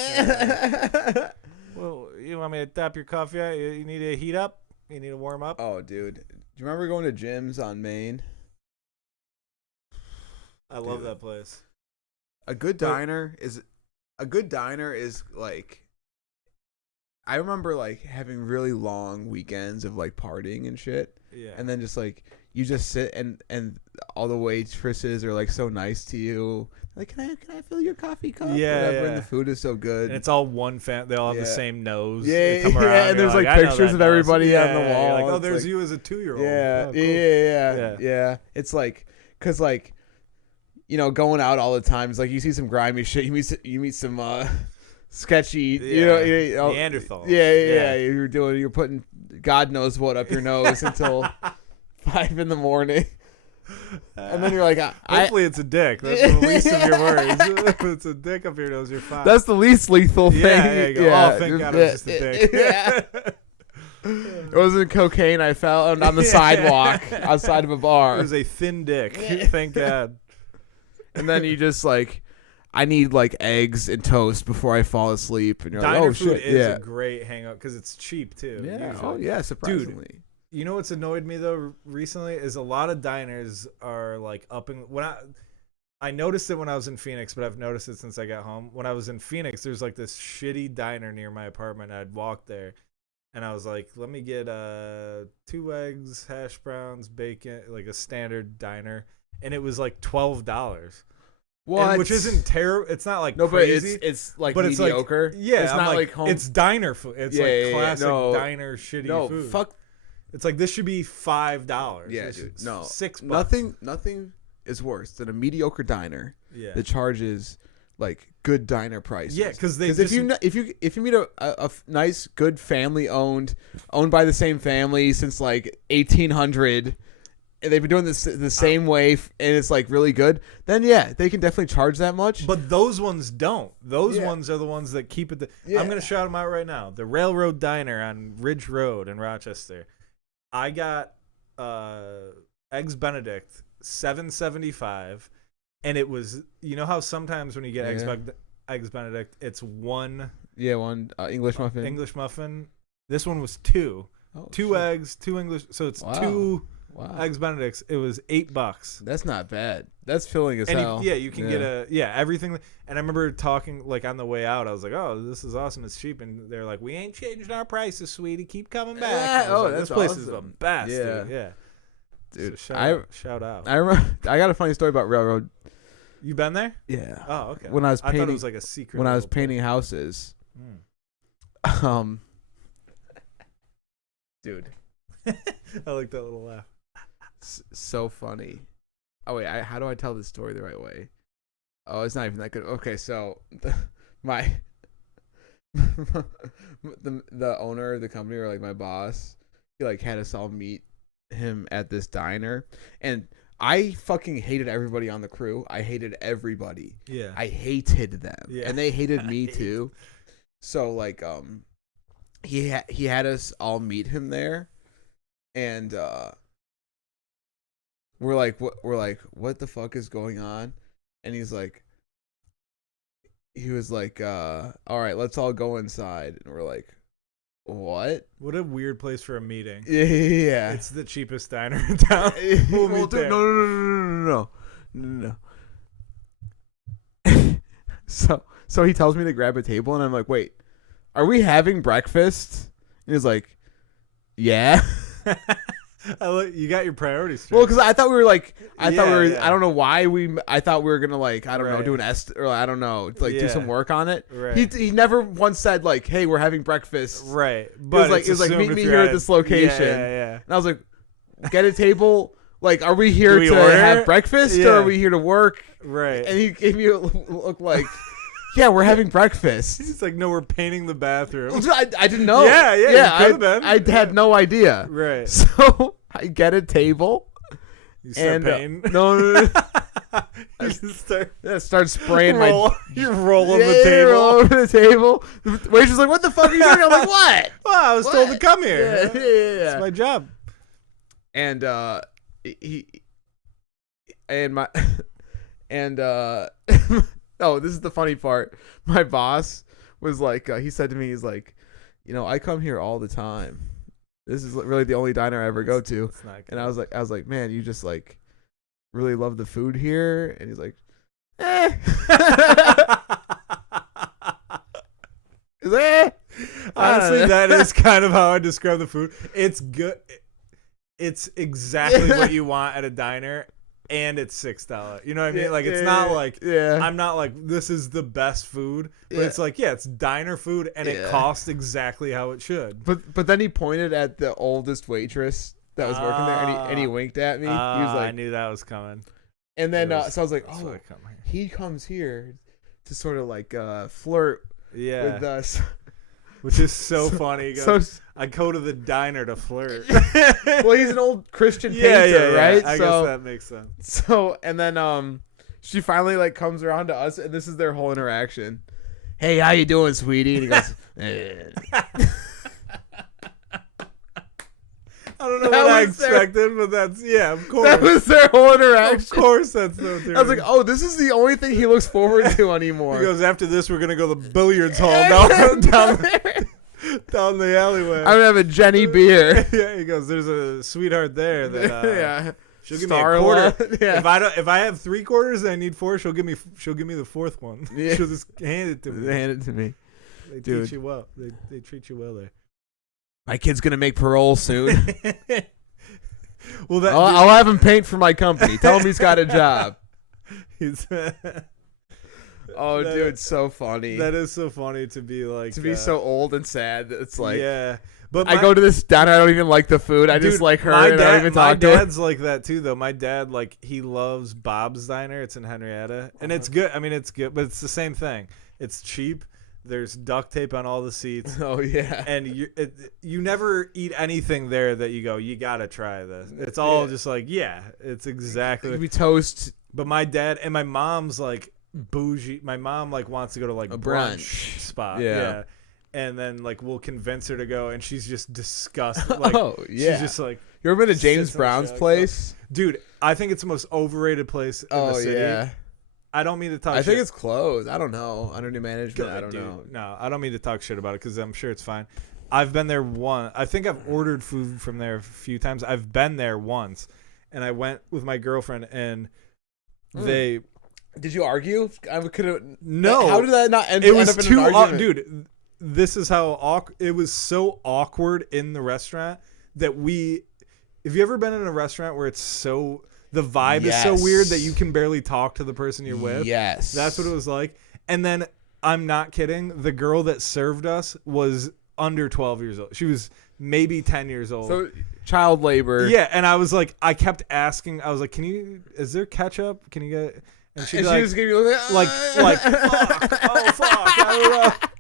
Well, you want me to tap your coffee out? You need to heat up? You need to warm up? Oh, dude. Do you remember going to gyms on Main? I love that place. A good diner is like, I remember like having really long weekends of like partying and shit. Yeah. And then just like you just sit and all the waitresses are like so nice to you. Like, can I fill your coffee cup? Yeah, Whatever. yeah. And the food is so good. And it's all one they all have the same nose. Yeah, come around, and there's like I know pictures that of nose. everybody on the wall. You're like, oh, It's there's like, you as a 2-year-old. Yeah, oh, cool. yeah. It's like, cause like, you know, going out all the time is like you see some grimy shit. You meet some sketchy, Neanderthals. Yeah. You're putting God knows what up your nose until 5 a.m. And then you're like, hopefully it's a dick. That's the least of your worries. If it's a dick up your nose, you're fine. That's the least lethal thing. Yeah, you go, oh, thank God it was just a dick. It wasn't cocaine I found on the sidewalk outside of a bar. It was a thin dick. Thank God. And then you just like, I need like eggs and toast before I fall asleep. And you're Diner like, oh food shit, is a great hangout because it's cheap too. Yeah. Usually. Oh yeah, surprisingly. Dude, you know what's annoyed me though recently is a lot of diners are like I noticed it when I was in Phoenix, but I've noticed it since I got home. When I was in Phoenix, there's like this shitty diner near my apartment. I'd walk there, and I was like, let me get 2 eggs, hash browns, bacon, like a standard diner. And it was like $12. What? Which isn't terrible. It's not like crazy. But it's like but mediocre. It's like, yeah, it's not like home. It's diner food. It's classic diner shitty food. Fuck. It's like this should be $5. Yeah, dude. No, $6. Nothing is worse than a mediocre diner that charges like good diner prices. Yeah, because if you meet a nice good family owned by the same family since like 1800. And they've been doing this the same way, and it's like really good. Then they can definitely charge that much. But those ones don't. Those ones are the ones that keep it. I'm gonna shout them out right now. The Railroad Diner on Ridge Road in Rochester. I got eggs Benedict $7.75, and it was, you know how sometimes when you get eggs Benedict, it's one English muffin. English muffin. This one was 2. Oh, 2 eggs, 2 English. So it's 2. Wow. Eggs Benedicts. It was $8. That's not bad. That's filling as hell. You can get everything. And I remember talking like on the way out. I was like, "Oh, this is awesome. It's cheap." And they're like, "We ain't changed our prices, sweetie. Keep coming back." That's this place awesome. is the best. Yeah. Dude. Yeah. Dude, So shout out. I remember. I got a funny story about Railroad. You been there? Yeah. Oh, okay. When I was painting, thought it was like a secret. when I was little painting houses. Dude. I like that little laugh. So funny. Oh wait, how do I tell this story the right way? Oh, it's not even that good. Okay, so the owner of the company, or like my boss, he like had us all meet him at this diner, and I fucking hated everybody on the crew. I hated everybody. Yeah. I hated them, and they hated me too. So like he had us all meet him there, and we're like what the fuck is going on? And he was like, all right, let's all go inside. And we're like, what? What a weird place for a meeting. Yeah. It's the cheapest diner in town. We'll meet there. No. So he tells me to grab a table, and I'm like, wait, are we having breakfast? And he's like, yeah. You got your priorities straight. Well, because I thought we were like, I Yeah. I don't know why I thought we were gonna like, I don't know, Right. do an or I don't know, like do some work on it. Right. He never once said like, hey, we're having breakfast. Right. But it was like meet me here at this location. Yeah. And I was like, get a table. Like, are we here to order? have breakfast or are we here to work? Right. And he gave me a look like, yeah, we're having breakfast. He's like, no, we're painting the bathroom. I didn't know. Yeah. You could have been. I had no idea. Right. So I get a table. You start painting. No. You just start spraying You're rolling the Yeah, table. roll over the table. The waitress like, what the fuck are you doing? I'm like, what? Well, I was told to come here. Yeah. It's my job. And oh, this is the funny part. My boss was like, he said to me, he's like, I come here all the time. This is really the only diner I ever go to. It's not good. And I was like, man, you just like really love the food here. And he's like, eh. He's like, eh. Honestly, that is kind of how I describe the food. It's good. It's exactly what you want at a diner, and it's $6. You know what I mean? Like, it's not like, I'm not like, this is the best food, but it's like, it's diner food, and it costs exactly how it should. But then he pointed at the oldest waitress that was working there, and he winked at me. He was like, I knew that was coming. And then so I was like, oh, he comes here to sort of like flirt with us. Which is so funny. He goes, I go to the diner to flirt. Well, he's an old Christian painter, right? I guess that makes sense. So, and then she finally like comes around to us, and this is their whole interaction. Hey, how you doing, sweetie? And he goes, I don't know what I expected, but that's, of course. That was their whole interaction. Of course that's no different. I was like, oh, this is the only thing he looks forward to anymore. He goes, after this, we're going to go to the billiards hall down the alleyway. I'm going to have a Jenny beer. Yeah, he goes, there's a sweetheart there that she'll give me a Starla. quarter. Yeah. If I have 3 quarters and I need 4, she'll give me the fourth one. Yeah. She'll just hand it to me. Hand it to me. They teach you well. They treat you well there. My kid's gonna make parole soon. Well, I'll have him paint for my company. Tell him he's got a job. Oh, dude, it's so funny. That is so funny to be like be so old and sad. It's like But I go to this diner. I don't even like the food. I just like her. And I don't even talk to her. My dad's like that too, though. My dad he loves Bob's Diner. It's in Henrietta, and it's good. I mean, it's good, but it's the same thing. It's cheap. There's duct tape on all the seats. Oh, yeah. And you never eat anything there that you go, you got to try this. It's all just like, it's exactly. We toast. But my dad and my mom's like bougie. My mom like wants to go to like a brunch spot. Yeah. And then like we'll convince her to go, and she's just disgusted. Like, she's just like. You ever been to James Brown's place? Dude, I think it's the most overrated place in the city. Yeah. I don't mean to talk shit. I think it's closed. I don't know. Under new management, I don't know. No, I don't mean to talk shit about it because I'm sure it's fine. I've been there once. I think I've ordered food from there a few times. I've been there once, and I went with my girlfriend, and they. Did you argue? I could have. No. How did that not end? It was end up in too, an argument? dude. This is how awkward. It was so awkward in the restaurant that we. Have you ever been in a restaurant where it's so the vibe is so weird that you can barely talk to the person you're with? Yes, that's what it was like. And then I'm not kidding. The girl that served us was under 12 years old. She was maybe 10 years old. So child labor. Yeah, and I was like, I kept asking. I was like, is there ketchup? Can you get? And she was giving you like, fuck, oh fuck,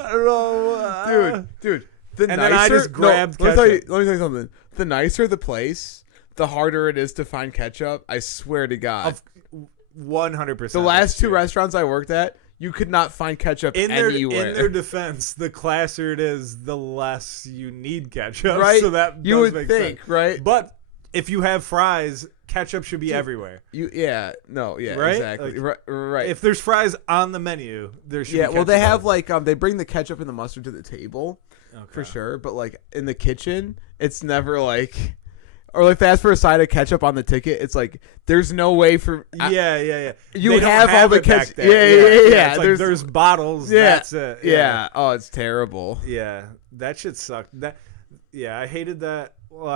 I don't know, dude. And then I just grabbed ketchup. Let me tell you something. The nicer the place, the harder it is to find ketchup. I swear to God. 100%. The last two restaurants I worked at, you could not find ketchup anywhere. In their defense, the classier it is, the less you need ketchup. Right? So that you does would make think, sense. Right? But if you have fries, ketchup should be everywhere. Right? Exactly. Like, right. If there's fries on the menu, there should be ketchup. Well, they have like they bring the ketchup and the mustard to the table. Okay. For sure, but like in the kitchen, it's never like, or like they ask for a side of ketchup on the ticket. It's like there's no way for. Yeah. You have all the ketchup. Yeah. It's like there's bottles. Yeah, that's it. Yeah. Oh, it's terrible. Yeah, that shit sucked. I hated that. Well,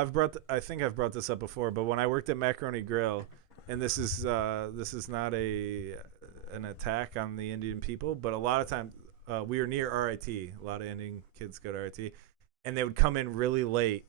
I think I've brought this up before, but when I worked at Macaroni Grill, and this is not an attack on the Indian people, but a lot of times. We were near RIT. A lot of Indian kids go to RIT. And they would come in really late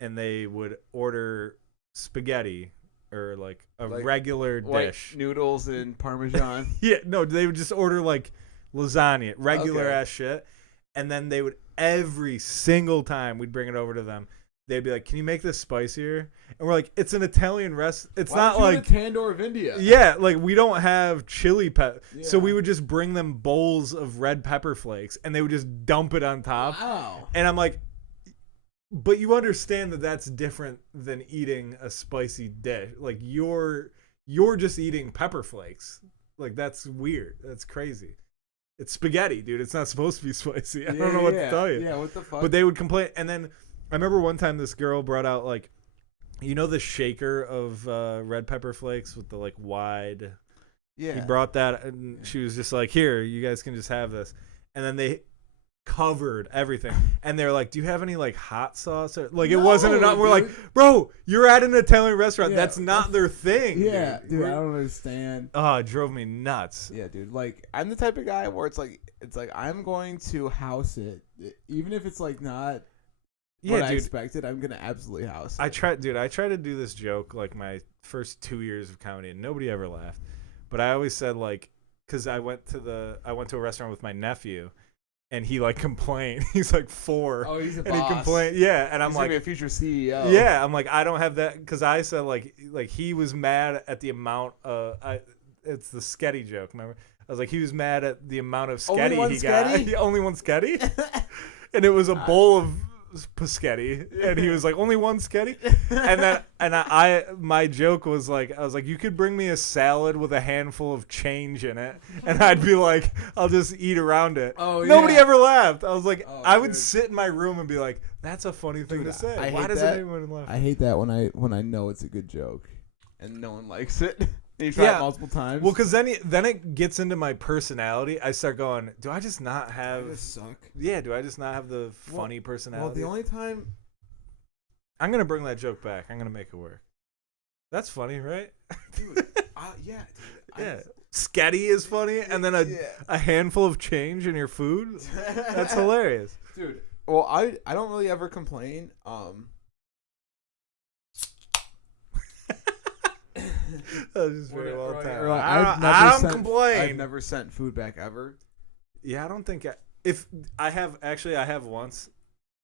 and they would order spaghetti or like a regular dish. Noodles and Parmesan. Yeah, no, they would just order like lasagna, regular ass shit. And then they would, every single time we'd bring it over to them, they'd be like, "Can you make this spicier?" And we're like, "It's an Italian restaurant. It's not like the Tandoor of India." Yeah, like we don't have chili pepper, so Yeah. we would just bring them bowls of red pepper flakes, and they would just dump it on top. Wow. And I'm like, but you understand that that's different than eating a spicy dish. Like you're just eating pepper flakes. Like that's weird. That's crazy. It's spaghetti, dude. It's not supposed to be spicy. I don't know what to tell you. Yeah, what the fuck? But they would complain, and then. I remember one time this girl brought out like, you know, the shaker of red pepper flakes with the like wide. Yeah. He brought that and she was just like, "Here, you guys can just have this." And then they covered everything, and they're like, "Do you have any like hot sauce?" Or like it wasn't enough. We're like, "Bro, you're at an Italian restaurant. That's not their thing." Yeah, dude, I I don't understand. Oh, it drove me nuts. Yeah, dude. Like I'm the type of guy where it's like I'm going to house it, even if it's like not. Yeah, I dude. expected, I'm gonna absolutely house it. I tried to do this joke like my first 2 years of comedy, and nobody ever laughed. But I always said like, because I went to a restaurant with my nephew, and he like complained. He's like 4. Oh, he's a and boss. he complained. Yeah, and I'm He's like, gonna be a future CEO. yeah, I'm like, I don't have that because I said like he was mad at the amount of it's the sketty joke. Remember, I was like, he was mad at the amount of sketty he got. Only one sketty, and it was a bowl of Paschetti, and he was like, "Only one sketty," and then I my joke was like, I was like, "You could bring me a salad with a handful of change in it," and I'd be like, "I'll just eat around it." Oh, Nobody yeah. ever laughed. I was like, Oh, I would dude. sit in my room and be like, "That's a funny thing to say. I Why hate doesn't that. anyone laugh?" I hate that when I know it's a good joke, and no one likes it. And you try it multiple times. Well, because then it gets into my personality. I start going, do I just not have? I just suck. Yeah, do I just not have the funny personality? Well, the only time. I'm gonna bring that joke back. I'm gonna make it work. That's funny, right? Dude, yeah, dude. Yeah. Sketty is funny, and then a handful of change in your food. That's hilarious, dude. Well, I don't really ever complain. That was just very well timed. I don't complain. I've never sent food back ever. Yeah, I don't think I have once.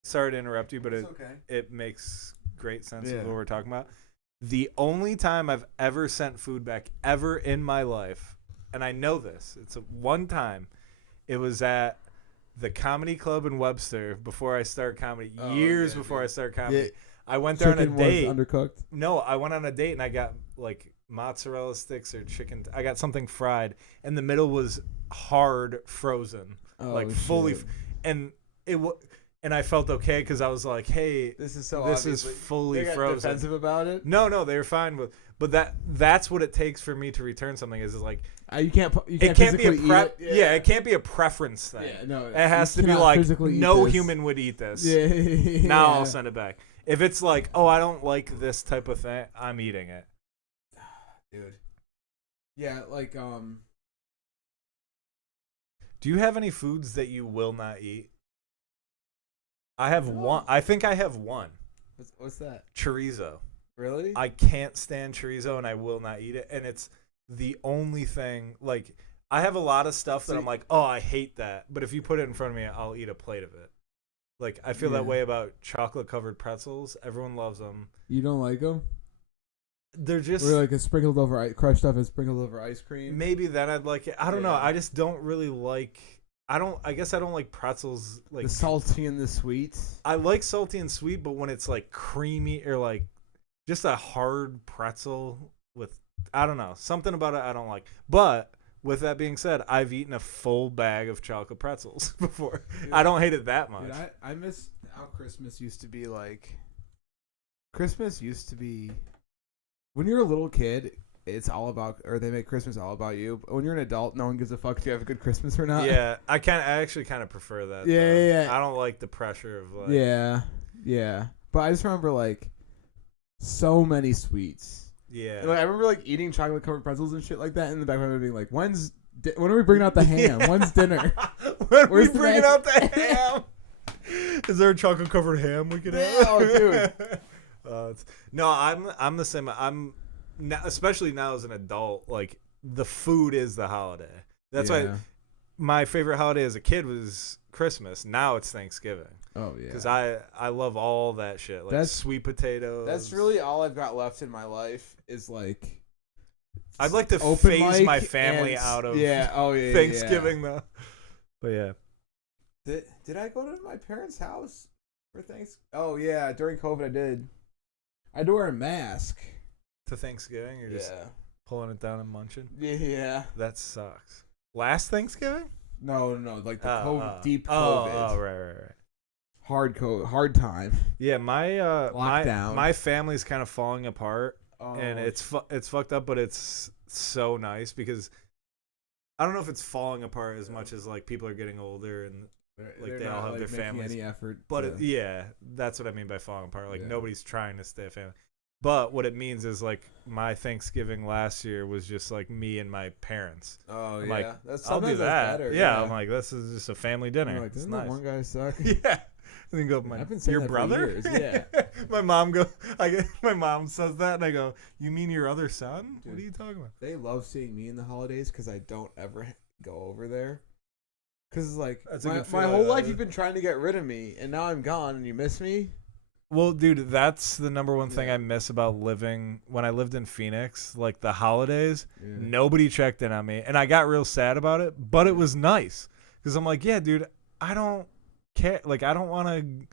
Sorry to interrupt you, but it makes great sense of what we're talking about. The only time I've ever sent food back ever in my life, and I know this, it's one time. It was at the Comedy Club in Webster before I started comedy. Years before I started comedy. Yeah. I went there on a date. Was undercooked? No, I went on a date and I got like mozzarella sticks or chicken. I got something fried, and the middle was hard frozen, like fully, and and I felt okay because I was like, hey, This is so this is obviously fully they got frozen. defensive about it. No, they were fine with. But that's what it takes for me to return something. Is like You can't it can't be a physically eat it. yeah, it can't be a preference thing. Yeah, no, it has to be cannot like physically eat no this. human would eat this. Yeah. Now I'll send it back. If it's like, oh, I don't like this type of thing, I'm eating it. Dude. Yeah, like Do you have any foods that you will not eat? I have one. I think I have one. what's that? Chorizo. Really? I can't stand chorizo and I will not eat it. And it's the only thing, like, I have a lot of stuff that I'm like, oh, I hate that. But if you put it in front of me, I'll eat a plate of it. Like, I feel that way about chocolate-covered pretzels. Everyone loves them. You don't like them? They're just... Or like a sprinkled over, crushed up and sprinkled over ice cream? Maybe then I'd like it. I don't know. I just don't really like... I guess I don't like pretzels. Like the salty and the sweet? I like salty and sweet, but when it's like creamy or like just a hard pretzel with... I don't know. Something about it I don't like. But... With that being said, I've eaten a full bag of chocolate pretzels before. Dude, I don't hate it that much. Dude, I miss how Christmas used to be like. Christmas used to be, when you're a little kid, it's all about, or they make Christmas all about you. But when you're an adult, no one gives a fuck if you have a good Christmas or not. Yeah, I actually kind of prefer that. Yeah. I don't like the pressure of like. Yeah. But I just remember like so many sweets. Yeah. Like, I remember like eating chocolate covered pretzels and shit like that in the back of my mind being like, when are we bringing out the ham? When's dinner? When are we bringing out the ham? Is there a chocolate covered ham we could have? Oh, dude. No, I'm the same. I'm especially now as an adult. Like the food is the holiday. That's why my favorite holiday as a kid was Christmas. Now it's Thanksgiving. Oh yeah, because I love all that shit, like that's, sweet potatoes. That's really all I've got left in my life is like. I'd like to phase my family out of Thanksgiving though. But yeah, did I go to my parents' house for Thanksgiving? Oh yeah, during COVID I did. I had to wear a mask to Thanksgiving. You're just pulling it down and munching. Yeah, that sucks. Last Thanksgiving? No, like the deep COVID. Oh, right. Hard time. Yeah, my lockdown. My family's kind of falling apart, and it's fucked up, but it's so nice because I don't know if it's falling apart as much as like people are getting older and like they all have their families. Any effort, but that's what I mean by falling apart. Like nobody's trying to stay a family. But what it means is like my Thanksgiving last year was just like me and my parents. Oh I'm yeah, like, I'll do that. Better, I'm like, this is just a family dinner. Like, doesn't that one guy suck? Yeah. And then go, I've been saying your that brother? For years. Yeah. My mom says that, and I go, you mean your other son? Dude, what are you talking about? They love seeing me in the holidays because I don't ever go over there. Because it's like, my whole life you've been trying to get rid of me, and now I'm gone, and you miss me? Well, dude, that's the number one thing I miss about living. When I lived in Phoenix, like the holidays, nobody checked in on me, and I got real sad about it, but it was nice. Because I'm like, yeah, dude, I don't care. Like, I don't want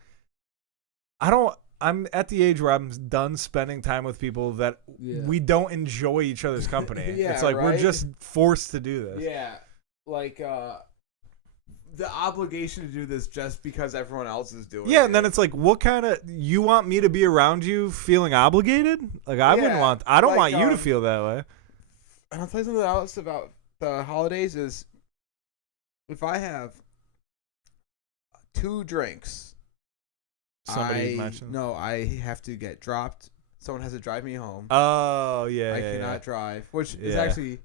to. I'm at the age where I'm done spending time with people that we don't enjoy each other's company. It's like we're just forced to do this. Yeah, like the obligation to do this just because everyone else is doing it. Yeah, and then it's like, what kind of you want me to be around you feeling obligated? Like I don't want you to feel that way. And I'll tell you something else about the holidays is if I have 2 drinks, somebody mentioned. No, I have to get dropped. Someone has to drive me home. Oh yeah, I cannot drive, which is actually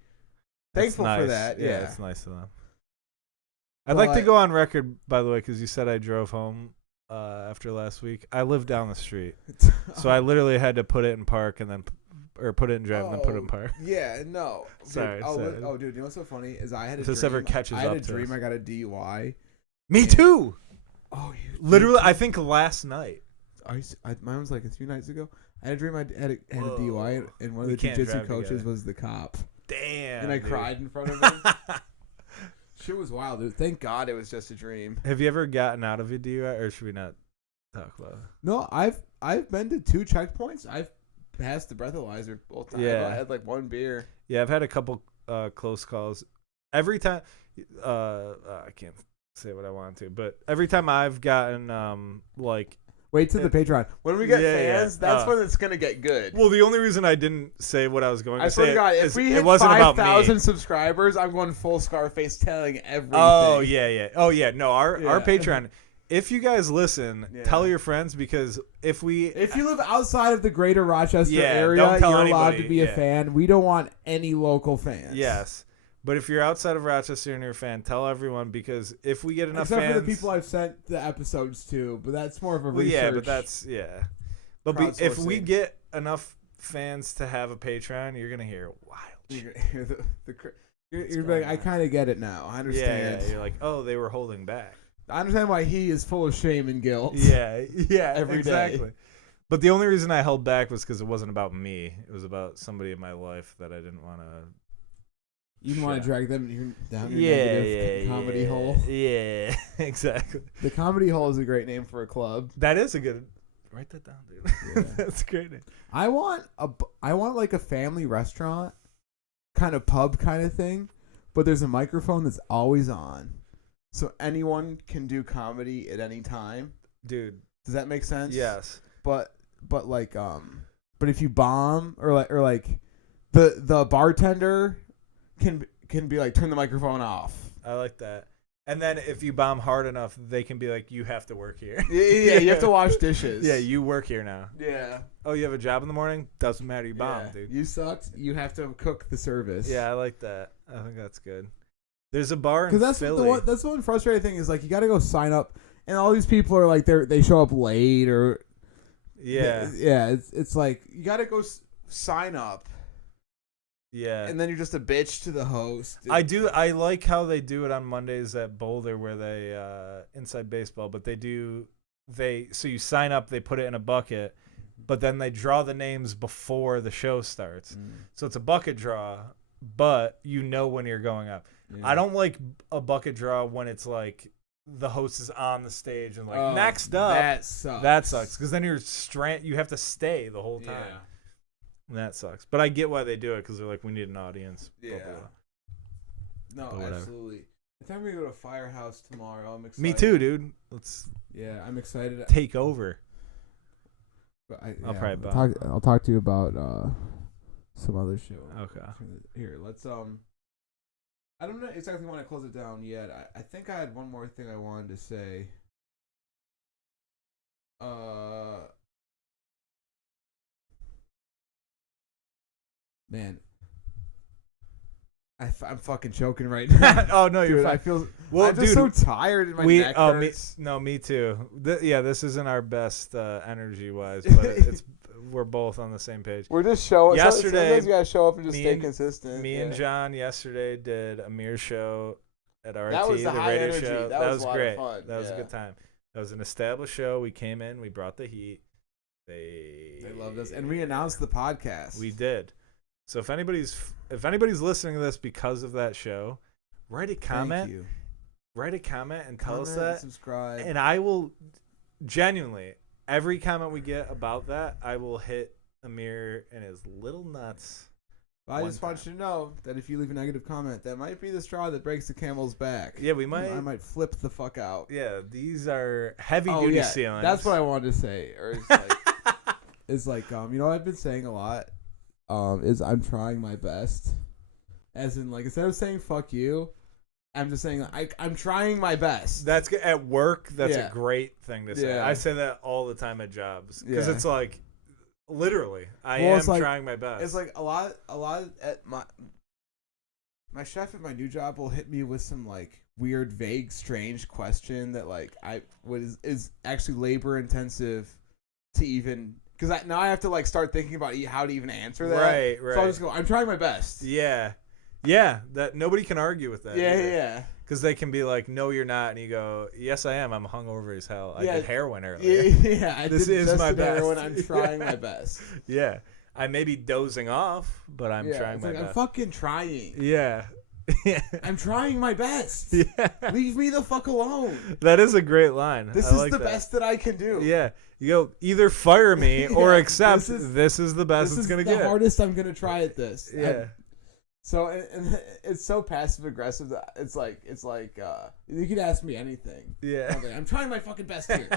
thankful for that. Yeah, it's nice of them. I'd like to go on record, by the way, because you said I drove home after last week. I live down the street, so I literally had to put it in park and then, or put it in drive and then put it in park. Yeah, no. Sorry. Dude, you know what's so funny is I had a this ever catches up. I had a dream I got a DUI. Me too. Oh, literally, I think last night. Mine was like a few nights ago. I had a dream I had a DUI, and one of the jiu-jitsu coaches was the cop. Damn. And I cried in front of him. Shit was wild, dude. Thank God it was just a dream. Have you ever gotten out of a DUI, or should we not talk about it? No, I've been to 2 checkpoints. I've passed the breathalyzer both times. Yeah. I had like 1 beer. Yeah, I've had a couple close calls. Every time, I can't say what I want to. But every time I've gotten like. Wait till the Patreon. When we get fans, that's when it's gonna get good. Well, the only reason I didn't say what I was going to say, I swear to God, if we hit 5,000 subscribers, I'm going full Scarface telling everything. Oh yeah. No, our Patreon. If you guys listen, tell your friends, because if you live outside of the greater Rochester area, don't tell you're anybody. allowed to be a fan. We don't want any local fans. Yes. But if you're outside of Rochester and you're a fan, tell everyone, because if we get enough fans... Except for the people I've sent the episodes to, but that's more of a research. Yeah, but that's... Yeah. But if we get enough fans to have a Patreon, you're going to hear wild shit. You're like, I kind of get it now. I understand. Yeah, you're like, oh, they were holding back. I understand why he is full of shame and guilt. Yeah, every exactly. day. But the only reason I held back was because it wasn't about me. It was about somebody in my life that I didn't want to... You didn't want to drag them down your negative comedy hole. Yeah, exactly. The Comedy Hole is a great name for a club. That is a good... Write that down, dude. Yeah. That's a great name. I want like a family restaurant, kind of pub kind of thing, but there's a microphone that's always on, so anyone can do comedy at any time. Dude, does that make sense? Yes. But if you bomb or like the bartender can be like, turn the microphone off. I like that. And then if you bomb hard enough, they can be like, you have to work here. Yeah, you have to wash dishes. Yeah, you work here now. Yeah. Oh, you have a job in the morning? Doesn't matter. You bomb, dude. You sucked. You have to cook the service. Yeah, I like that. I think that's good. There's a bar in Philly. That's the one frustrating thing is, like, you got to go sign up, and all these people are like, they show up late or. Yeah. It's like, you got to go sign up. Yeah. And then you're just a bitch to the host. I like how they do it on Mondays at Boulder, where they Inside Baseball, but so you sign up, they put it in a bucket, but then they draw the names before the show starts. So it's a bucket draw, but you know when you're going up. I don't like a bucket draw when it's like the host is on the stage and like, next up. That sucks because then you have to stay the whole time. Yeah. That sucks. But I get why they do it, because they're like, we need an audience. Yeah. No, absolutely. The time we go to Firehouse tomorrow, I'm excited. Me too, dude. Yeah, I'm excited. Take over. I'll talk to you about some other show. Okay. Here, let's I don't know exactly when I close it down yet. I think I had one more thing I wanted to say. Man, I'm fucking choking right now. Oh no, you're fine. I feel I'm just so tired in my neck hurts. Me too. This isn't our best energy wise, but we're both on the same page. We're just showing. Yesterday, sometimes you gotta show up and just stay consistent. Me and John yesterday did a Amir's show at RT, that was the radio energy. show. That was great. Fun. That was a good time. That was an established show. We came in, we brought the heat. They loved us, and we announced the podcast. We did. So if anybody's listening to this because of that show, write a comment. Thank you. Write a comment and tell us that. Subscribe. And I will genuinely, every comment we get about that, I will hit Amir and his little nuts. I just want you to know that if you leave a negative comment, that might be the straw that breaks the camel's back. Yeah, we might. I might flip the fuck out. Yeah, these are heavy duty ceilings. That's what I wanted to say. Or it's like, you know what I've been saying a lot? Is I'm trying my best. As in, like, instead of saying fuck you, I'm just saying I'm trying my best. That's at work. That's a great thing to say. Yeah. I say that all the time at jobs because it's like, literally, I am trying my best. It's like a lot at my chef at my new job will hit me with some like weird, vague, strange question that like is actually labor intensive to even. Because now I have to like start thinking about how to even answer that. Right. So I'll just go, I'm trying my best. Yeah. That nobody can argue with that. Yeah. Because they can be like, no, you're not. And you go, yes, I am. I'm hungover as hell. I did heroin earlier. Yeah. This is my best. Heroin. I'm trying my best. Yeah. I may be dozing off, but I'm trying my best. I'm fucking trying. Yeah. I'm trying my best. Yeah. Leave me the fuck alone. That is a great line. This is the best that I can do. Yeah. You go, either fire me or accept this is the best it's going to get. This is the hardest I'm going to try at this. Yeah. So and it's so passive aggressive that it's like you could ask me anything. Yeah. I'm trying my fucking best here.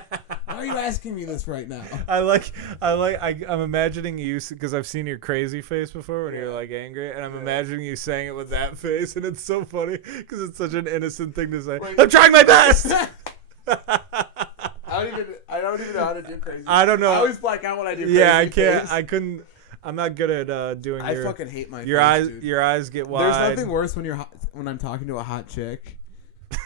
Why are you asking me this right now? I'm imagining you because I've seen your crazy face before when you're like angry, and I'm imagining you saying it with that face, and it's so funny because it's such an innocent thing to say. Like, I'm trying my best. I don't even know how to do crazy. I don't know. I always black out when I do crazy. Yeah, I can't. Face. I couldn't. I'm not good at doing. I fucking hate my your face, eyes. dude. Your eyes get wide. There's nothing worse when I'm talking to a hot chick,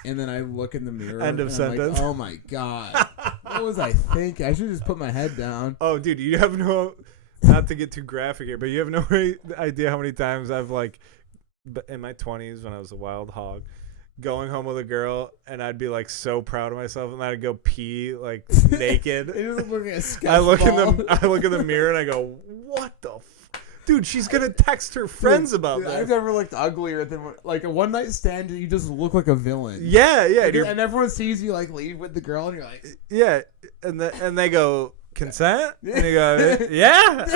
and then I look in the mirror. End of sentence. Like, oh my god, what was I thinking? I should just put my head down. Oh, dude, you have no. Not to get too graphic here, but you have no idea how many times I've like, in my 20s when I was a wild hog, going home with a girl, and I'd be like so proud of myself, and then I'd go pee like naked. You just look like a sketch I look ball. I look in the mirror and I go, what the. Dude, she's gonna text her friends about Dude, this. I've never looked uglier than like a one night stand. You just look like a villain. Yeah. And everyone sees you like leave with the girl, and you're like, yeah, and they go consent, and you go, yeah,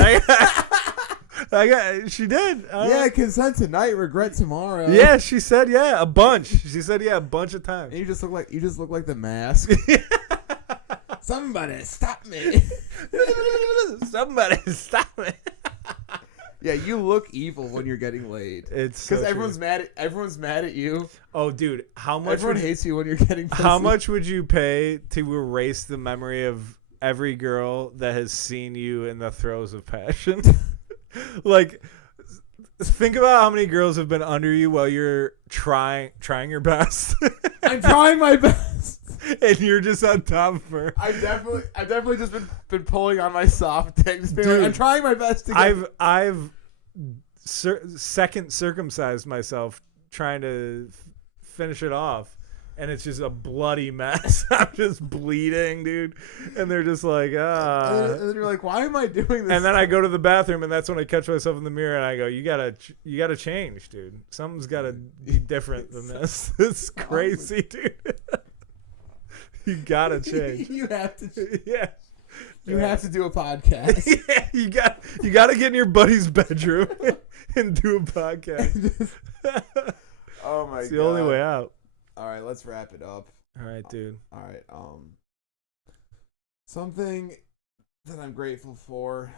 she did. yeah, consent tonight, regret tomorrow. Yeah, she said yeah a bunch. She said yeah a bunch of times. And you just look like the mask. Somebody stop me. Somebody stop me. Yeah, you look evil when you're getting laid. It's because so everyone's mad at you. Oh, dude, how much? Everyone hates you when you're getting pussy. How much would you pay to erase the memory of every girl that has seen you in the throes of passion? Like, think about how many girls have been under you while you're trying your best. I'm trying my best. And you're just on top of her. I've definitely just been pulling on my soft dick. Dude, I'm trying my best to get... I've second circumcised myself trying to finish it off, and it's just a bloody mess. I'm just bleeding, dude. And they're just like, And then you're like, why am I doing this? And then I go to the bathroom, and that's when I catch myself in the mirror, and I go, you gotta change, dude. Something's gotta be different than this. It's crazy, dude. You gotta change. You have to. Yeah. You have to do a podcast. Yeah, you gotta get in your buddy's bedroom and do a podcast. Oh my god. It's the only way out. All right, let's wrap it up. All right, dude. All right. Something that I'm grateful for.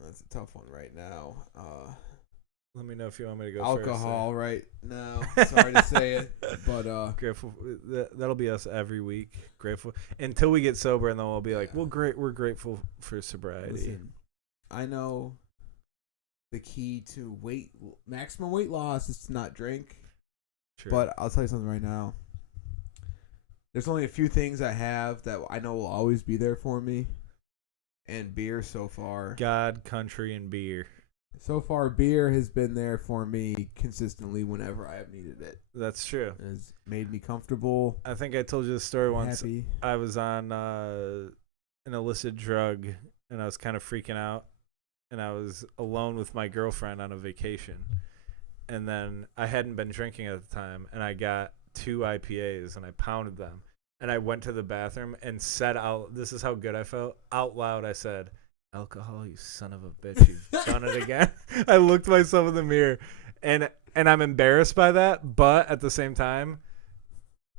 That's a tough one right now. Let me know if you want me to go alcohol first. right now. Sorry to say it, but grateful. That'll be us every week. Grateful until we get sober, and then we'll be like, "Well, great. We're grateful for sobriety." Listen, I know the key to maximum weight loss is to not drink. Sure. But I'll tell you something right now. There's only a few things I have that I know will always be there for me, and beer so far. God, country, and beer. So far, beer has been there for me consistently whenever I have needed it. That's true. It has made me comfortable. I think I told you the story once. Happy. I was on an illicit drug, and I was kind of freaking out, and I was alone with my girlfriend on a vacation. And then I hadn't been drinking at the time, and I got 2 IPAs, and I pounded them. And I went to the bathroom and said out, this is how good I felt. Out loud, I said, "Alcohol, you son of a bitch, you've done it again." I looked myself in the mirror, and I'm embarrassed by that, but at the same time,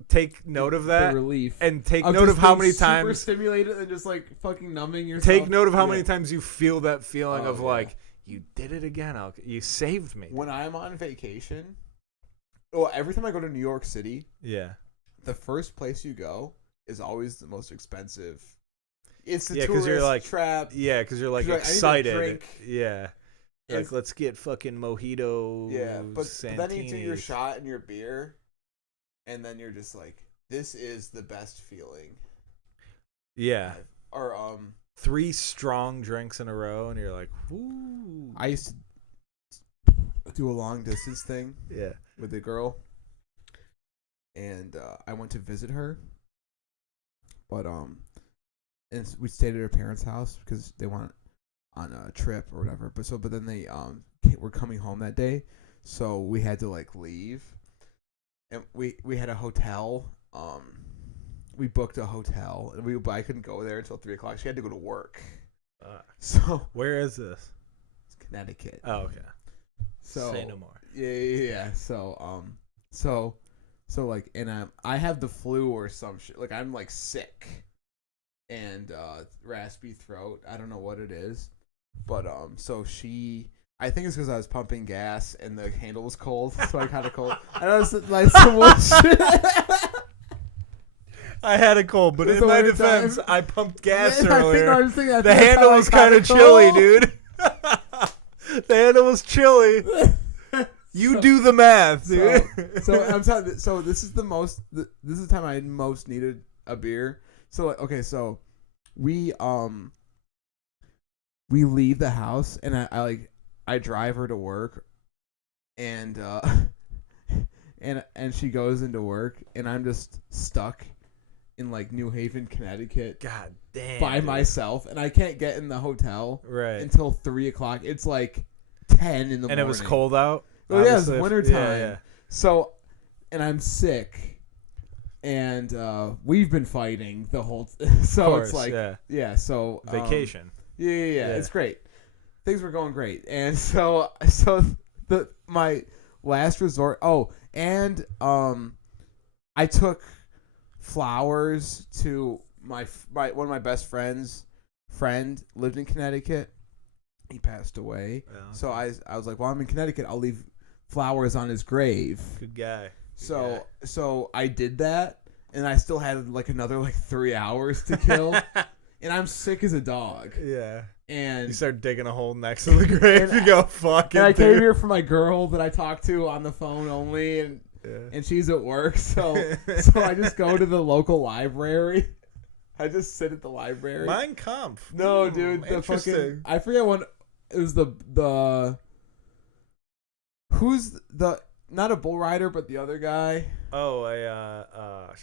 take note of that. The relief. And take note of how many times. Super stimulated and just like fucking numbing yourself. Take note of how many times you feel that feeling of like, you did it again. You saved me. When I'm on vacation, every time I go to New York City, the first place you go is always the most expensive. It's the tourist you're like, trap. Yeah, because you're like excited. Yeah. Like, let's get fucking mojito. Yeah, but then you do your shot and your beer, and then you're just like, this is the best feeling. Yeah. Or 3 strong drinks in a row, and you're like, woo. I used to do a long distance thing. Yeah. With a girl, and I went to visit her, but and we stayed at her parents' house because they went on a trip or whatever. But then they were coming home that day, so we had to like leave, and we had a hotel. We booked a hotel, and I couldn't go there until 3:00. She had to go to work. So where is this? Connecticut. Oh, okay. So say no more. Yeah. So like, and I have the flu or some shit. Like I'm like sick and raspy throat. I don't know what it is, but so I think it's because I was pumping gas and the handle was cold, so I kind of cold. I know it's like some bullshit. I had a cold, but in my defense, I pumped gas earlier. The handle was kind of chilly, dude. The handle was chilly. You do the math, dude. So I'm telling. So this is this is the time I most needed a beer. So like, okay, so we leave the house and I drive her to work, and and she goes into work, and I'm just stuck in like New Haven, Connecticut. God damn. By myself, and I can't get in the hotel until 3:00. It's like 10 in the morning. And it was cold out. Oh yeah, it's wintertime. Yeah. So, and I'm sick, and we've been fighting the whole. So of course, it's like So vacation. Yeah. It's great. Things were going great, and so my last resort. Oh, and I took flowers to my one of my best friends. Friend lived in Connecticut. He passed away. Yeah. So I was like, well, I'm in Connecticut. I'll leave flowers on his grave. Good guy. So I did that, and I still had like another 3 hours to kill, and I'm sick as a dog. Yeah. And you start digging a hole next to the grave. You go, fuck it. And I came here for my girl that I talked to on the phone only, and she's at work, so I just go to the local library. I just sit at the library. Mein Kampf. No, dude. The fucking, I forget when it was the who's the not a bull rider but the other guy. Oh,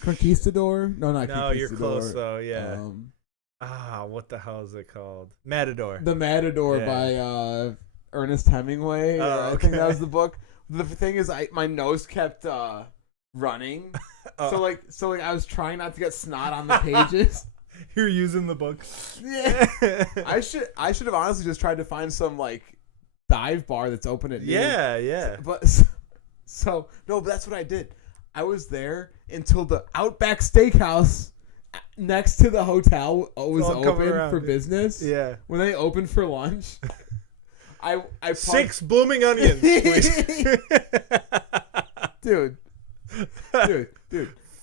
Conquistador? No, not Conquistador. No, you're close though. Yeah. What the hell is it called? Matador. The Matador by Ernest Hemingway. Oh, okay. I think that was the book. The thing is, my nose kept running. So like I was trying not to get snot on the pages. You're using the book. Yeah. I should have honestly just tried to find some like dive bar that's open at noon. Yeah. But no, but that's what I did. I was there until the Outback Steakhouse next to the hotel was open for business. Yeah. When they opened for lunch, I 6 blooming onions, please. Dude.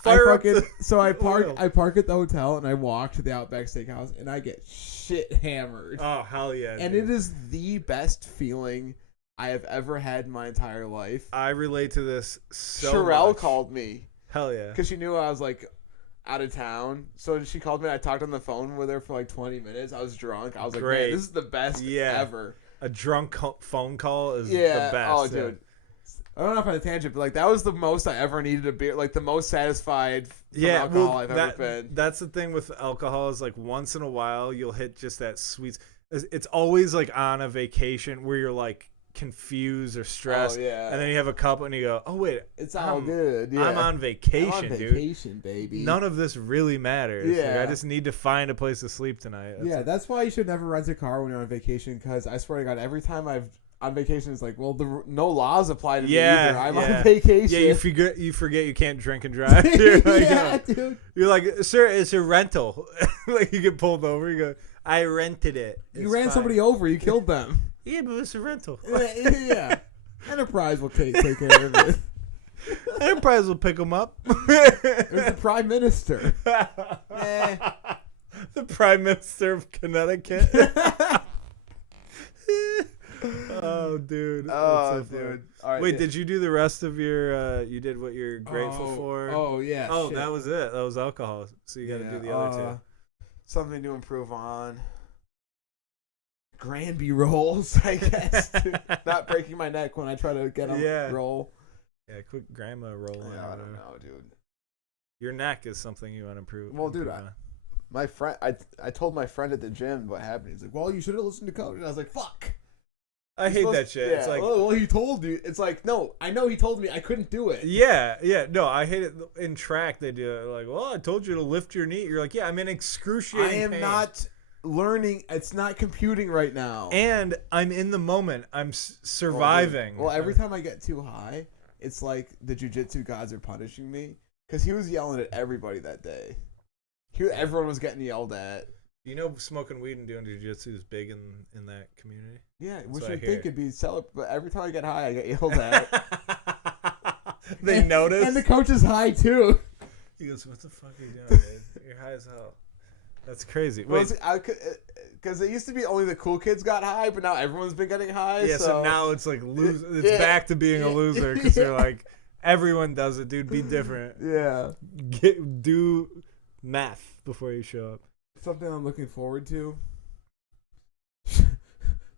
I park at the hotel and I walk to the Outback Steakhouse and I get shit hammered. Oh hell yeah! And dude. It is the best feeling I have ever had in my entire life. I relate to this so Sherelle much. called me. Hell yeah! Because she knew I was like out of town, so she called me. And I talked on the phone with her for like 20 minutes. I was drunk. I was like, man, this is the best ever. A drunk phone call is the best. Oh, dude. I don't know if I'm on a tangent, but like that was the most I ever needed a beer, like the most satisfied from alcohol I've ever been. That's the thing with alcohol is like once in a while you'll hit just that sweet. It's always like on a vacation where you're like confused or stressed, and then you have a couple and you go, oh wait, it's all good. Yeah. I'm on vacation, dude. Baby. None of this really matters. Yeah, like, I just need to find a place to sleep tonight. That's why you should never rent a car when you're on vacation. Because I swear to God, every time I've on vacation, it's like, well, no laws apply to me either. I'm on vacation. Yeah, you forget you can't drink and drive. Dude. You're like, sir, it's a rental. Like you get pulled over. You go, I rented it. You ran somebody over. You killed them. Yeah, but it's a rental. Yeah. Enterprise will take care of it. Enterprise will pick them up. It was the Prime Minister. The Prime Minister of Connecticut. Oh, dude. Oh, dude. All right, wait, did you do the rest of your, you did what you're grateful for? Oh, yeah. Oh, shit. That was it. That was alcohol. So you got to do the other two. Something to improve on. Granby rolls, I guess. Dude. Not breaking my neck when I try to get on roll. Yeah, quick grandma roll. Yeah, I don't know, dude. Your neck is something you want to improve. Well, dude, my friend, I told my friend at the gym what happened. He's like, well, you should have listened to coach. And I was like, fuck. I hate that shit. Yeah. It's like, well, he told you. It's like, no, I know he told me I couldn't do it. Yeah. No, I hate it. In track, they do it. Like, well, I told you to lift your knee. You're like, yeah, I'm in excruciating pain. learning. It's not computing right now. And I'm in the moment. I'm surviving. Well, every time I get too high, it's like the jiu-jitsu gods are punishing me. Because he was yelling at everybody that day. Everyone was getting yelled at. You know, smoking weed and doing jiu-jitsu is big in that community? Yeah, which I think could be celebrated. But every time I get high, I get yelled at. They notice? And the coach is high, too. He goes, what the fuck are you doing, dude? You're high as hell. That's crazy. Wait, because it used to be only the cool kids got high, but now everyone's been getting high. Yeah, so now it's like it's back to being a loser because you're like, everyone does it, dude. Be different. Yeah. Do math before you show up. Something I'm looking forward to.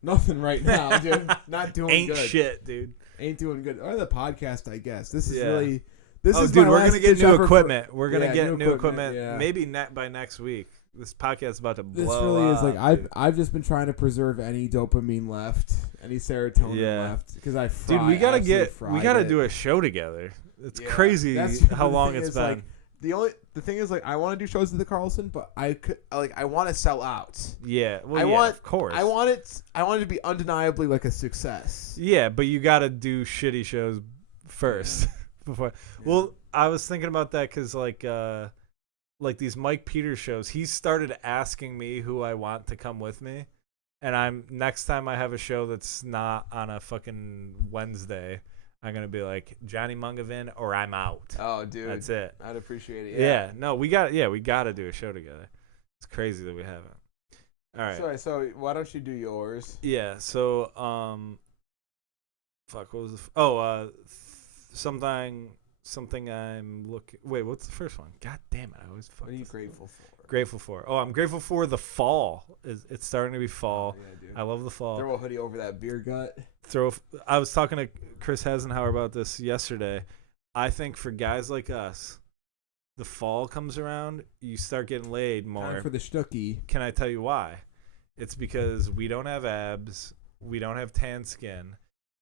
Nothing right now, dude. Not doing good. Ain't shit, dude. Ain't doing good. Or the podcast, I guess. This is really. This is dude, my we're last gonna get ditch new effort equipment. We're gonna get new equipment. Yeah. Maybe by next week. This podcast is about to blow. This really up, is like dude. I've just been trying to preserve any dopamine left, any serotonin left, because we gotta do a show together. It's crazy how long it's been. Like, the thing is, like, I want to do shows at the Carlson, but I want to sell out. Yeah, well, of course. I want it to be undeniably like a success. Yeah, but you got to do shitty shows first before. Yeah. Well, I was thinking about that because like these Mike Peters shows, he started asking me who I want to come with me, and next time I have a show that's not on a fucking Wednesday, I'm gonna be like Johnny Mungavin or I'm out. Oh, dude, that's it. I'd appreciate it. Yeah, no, we got to do a show together. It's crazy that we haven't. All right. Sorry, so why don't you do yours? Yeah. So fuck. What was something I'm looking. Wait, what's the first one? God damn it! I always fuck. What are you grateful for? Grateful for. Oh, I'm grateful for the fall. It's starting to be fall. Oh, yeah, dude. I love the fall. Throw a hoodie over that beer gut. I was talking to Chris Hasenhauer about this yesterday. I think for guys like us, the fall comes around, you start getting laid more. Time for the stookie. Can I tell you why? It's because we don't have abs, we don't have tan skin.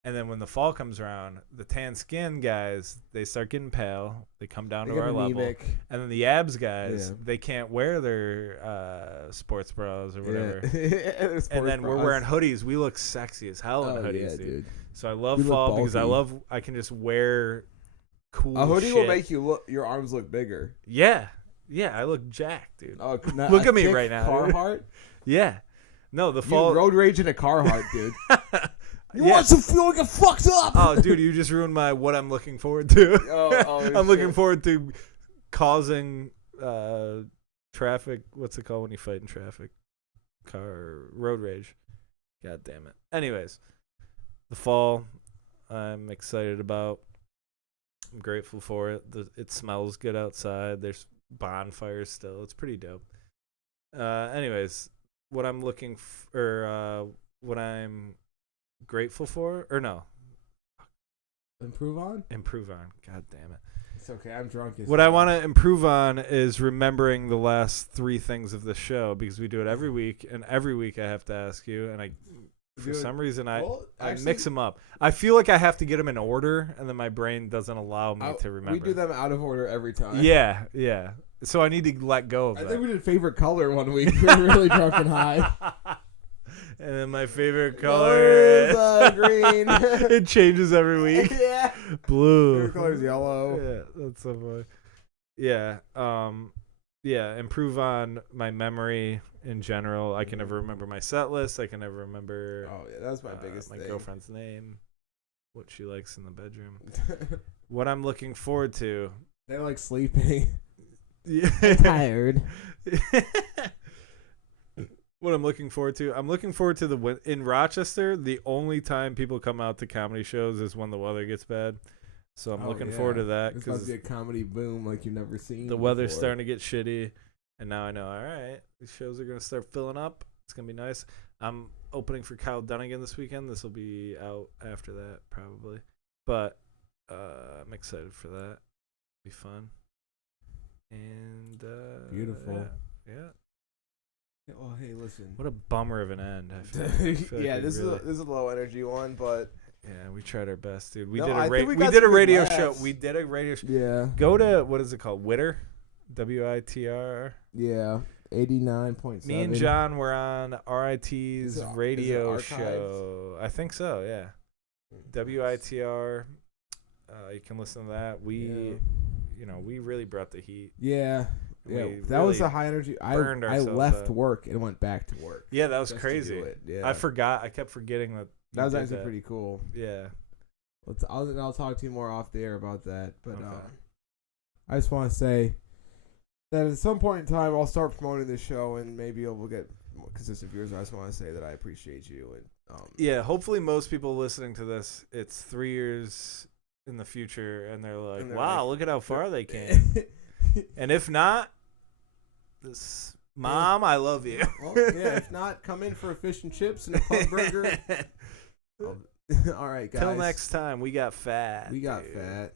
And then when the fall comes around, the tan skin guys, they start getting pale. They come down to our level. And then the abs guys, they can't wear their sports bras or whatever. Yeah. And then we're wearing hoodies. We look sexy as hell in hoodies, dude. So I love fall because I can just wear cool shit. A hoodie will make your arms look bigger. Yeah. Yeah, I look jacked, dude. Oh, look at me right now. Carhartt? Yeah. No, the fall. You road rage in a Carhartt, dude. You want some fuel to get fucked up? Oh, dude, you just ruined what I'm looking forward to. I'm looking forward to causing traffic. What's it called when you fight in traffic? Road rage. God damn it. Anyways, the fall, I'm excited about. I'm grateful for it. It smells good outside. There's bonfires still. It's pretty dope. Anyways, what I'm looking for, what I'm grateful for, or no, improve on. God damn it. It's okay. I'm drunk. What I want to improve on is remembering the last 3 things of the show, because we do it every week, and every week I have to ask you, and for some reason I mix them up. I feel like I have to get them in order, and then my brain doesn't allow me to remember. We do them out of order every time. Yeah. So I need to let go of that. I think we did favorite color one week. We were really drunk and high. And then my favorite color is green. It changes every week. Yeah. Blue. Favorite color is yellow. Yeah, that's so funny. Yeah. Improve on my memory in general. I can never remember my set list. I can never remember. Oh yeah, that's my biggest thing. My girlfriend's name, what she likes in the bedroom, what I'm looking forward to. They like sleeping. Yeah. I'm tired. What I'm looking forward to. I'm looking forward to in Rochester. The only time people come out to comedy shows is when the weather gets bad. So I'm looking forward to that. It's about to be a comedy boom like you've never seen. The weather's starting to get shitty, and now I know. All right, these shows are gonna start filling up. It's gonna be nice. I'm opening for Kyle Dunnigan this weekend. This will be out after that probably, but I'm excited for that. It'll be fun. And beautiful. Yeah. Well, hey, listen. What a bummer of an end. I feel like this is a low energy one, but yeah, we tried our best, dude. We No, did I a think we we got did a some good radio laughs. show. We did a radio show. yeah, Go to what is it called? Witter, WITR. yeah. 89.7. Me and John were on RIT's Is it radio archived? show. I think so, yeah. WITR. You can listen to that. We really brought the heat. Yeah. Yeah, We that was really a high energy. I ourselves left up. work and went back to work. Yeah, that was just to crazy. do it. Yeah. I forgot. I kept forgetting that. That was actually pretty cool. Yeah. I'll talk to you more off the air about that. But Okay. I just want to say that at some point in time, I'll start promoting this show, and maybe we'll get more consistent viewers. I just want to say that I appreciate you. And Yeah, hopefully most people listening to this, it's 3 years in the future, and they're like, wow, look at how far they came. And if not, Mom, I love you. Well, yeah, if not, come in for a fish and chips and a pub burger. All right, guys. Till next time, we got fat. We got dude. fat.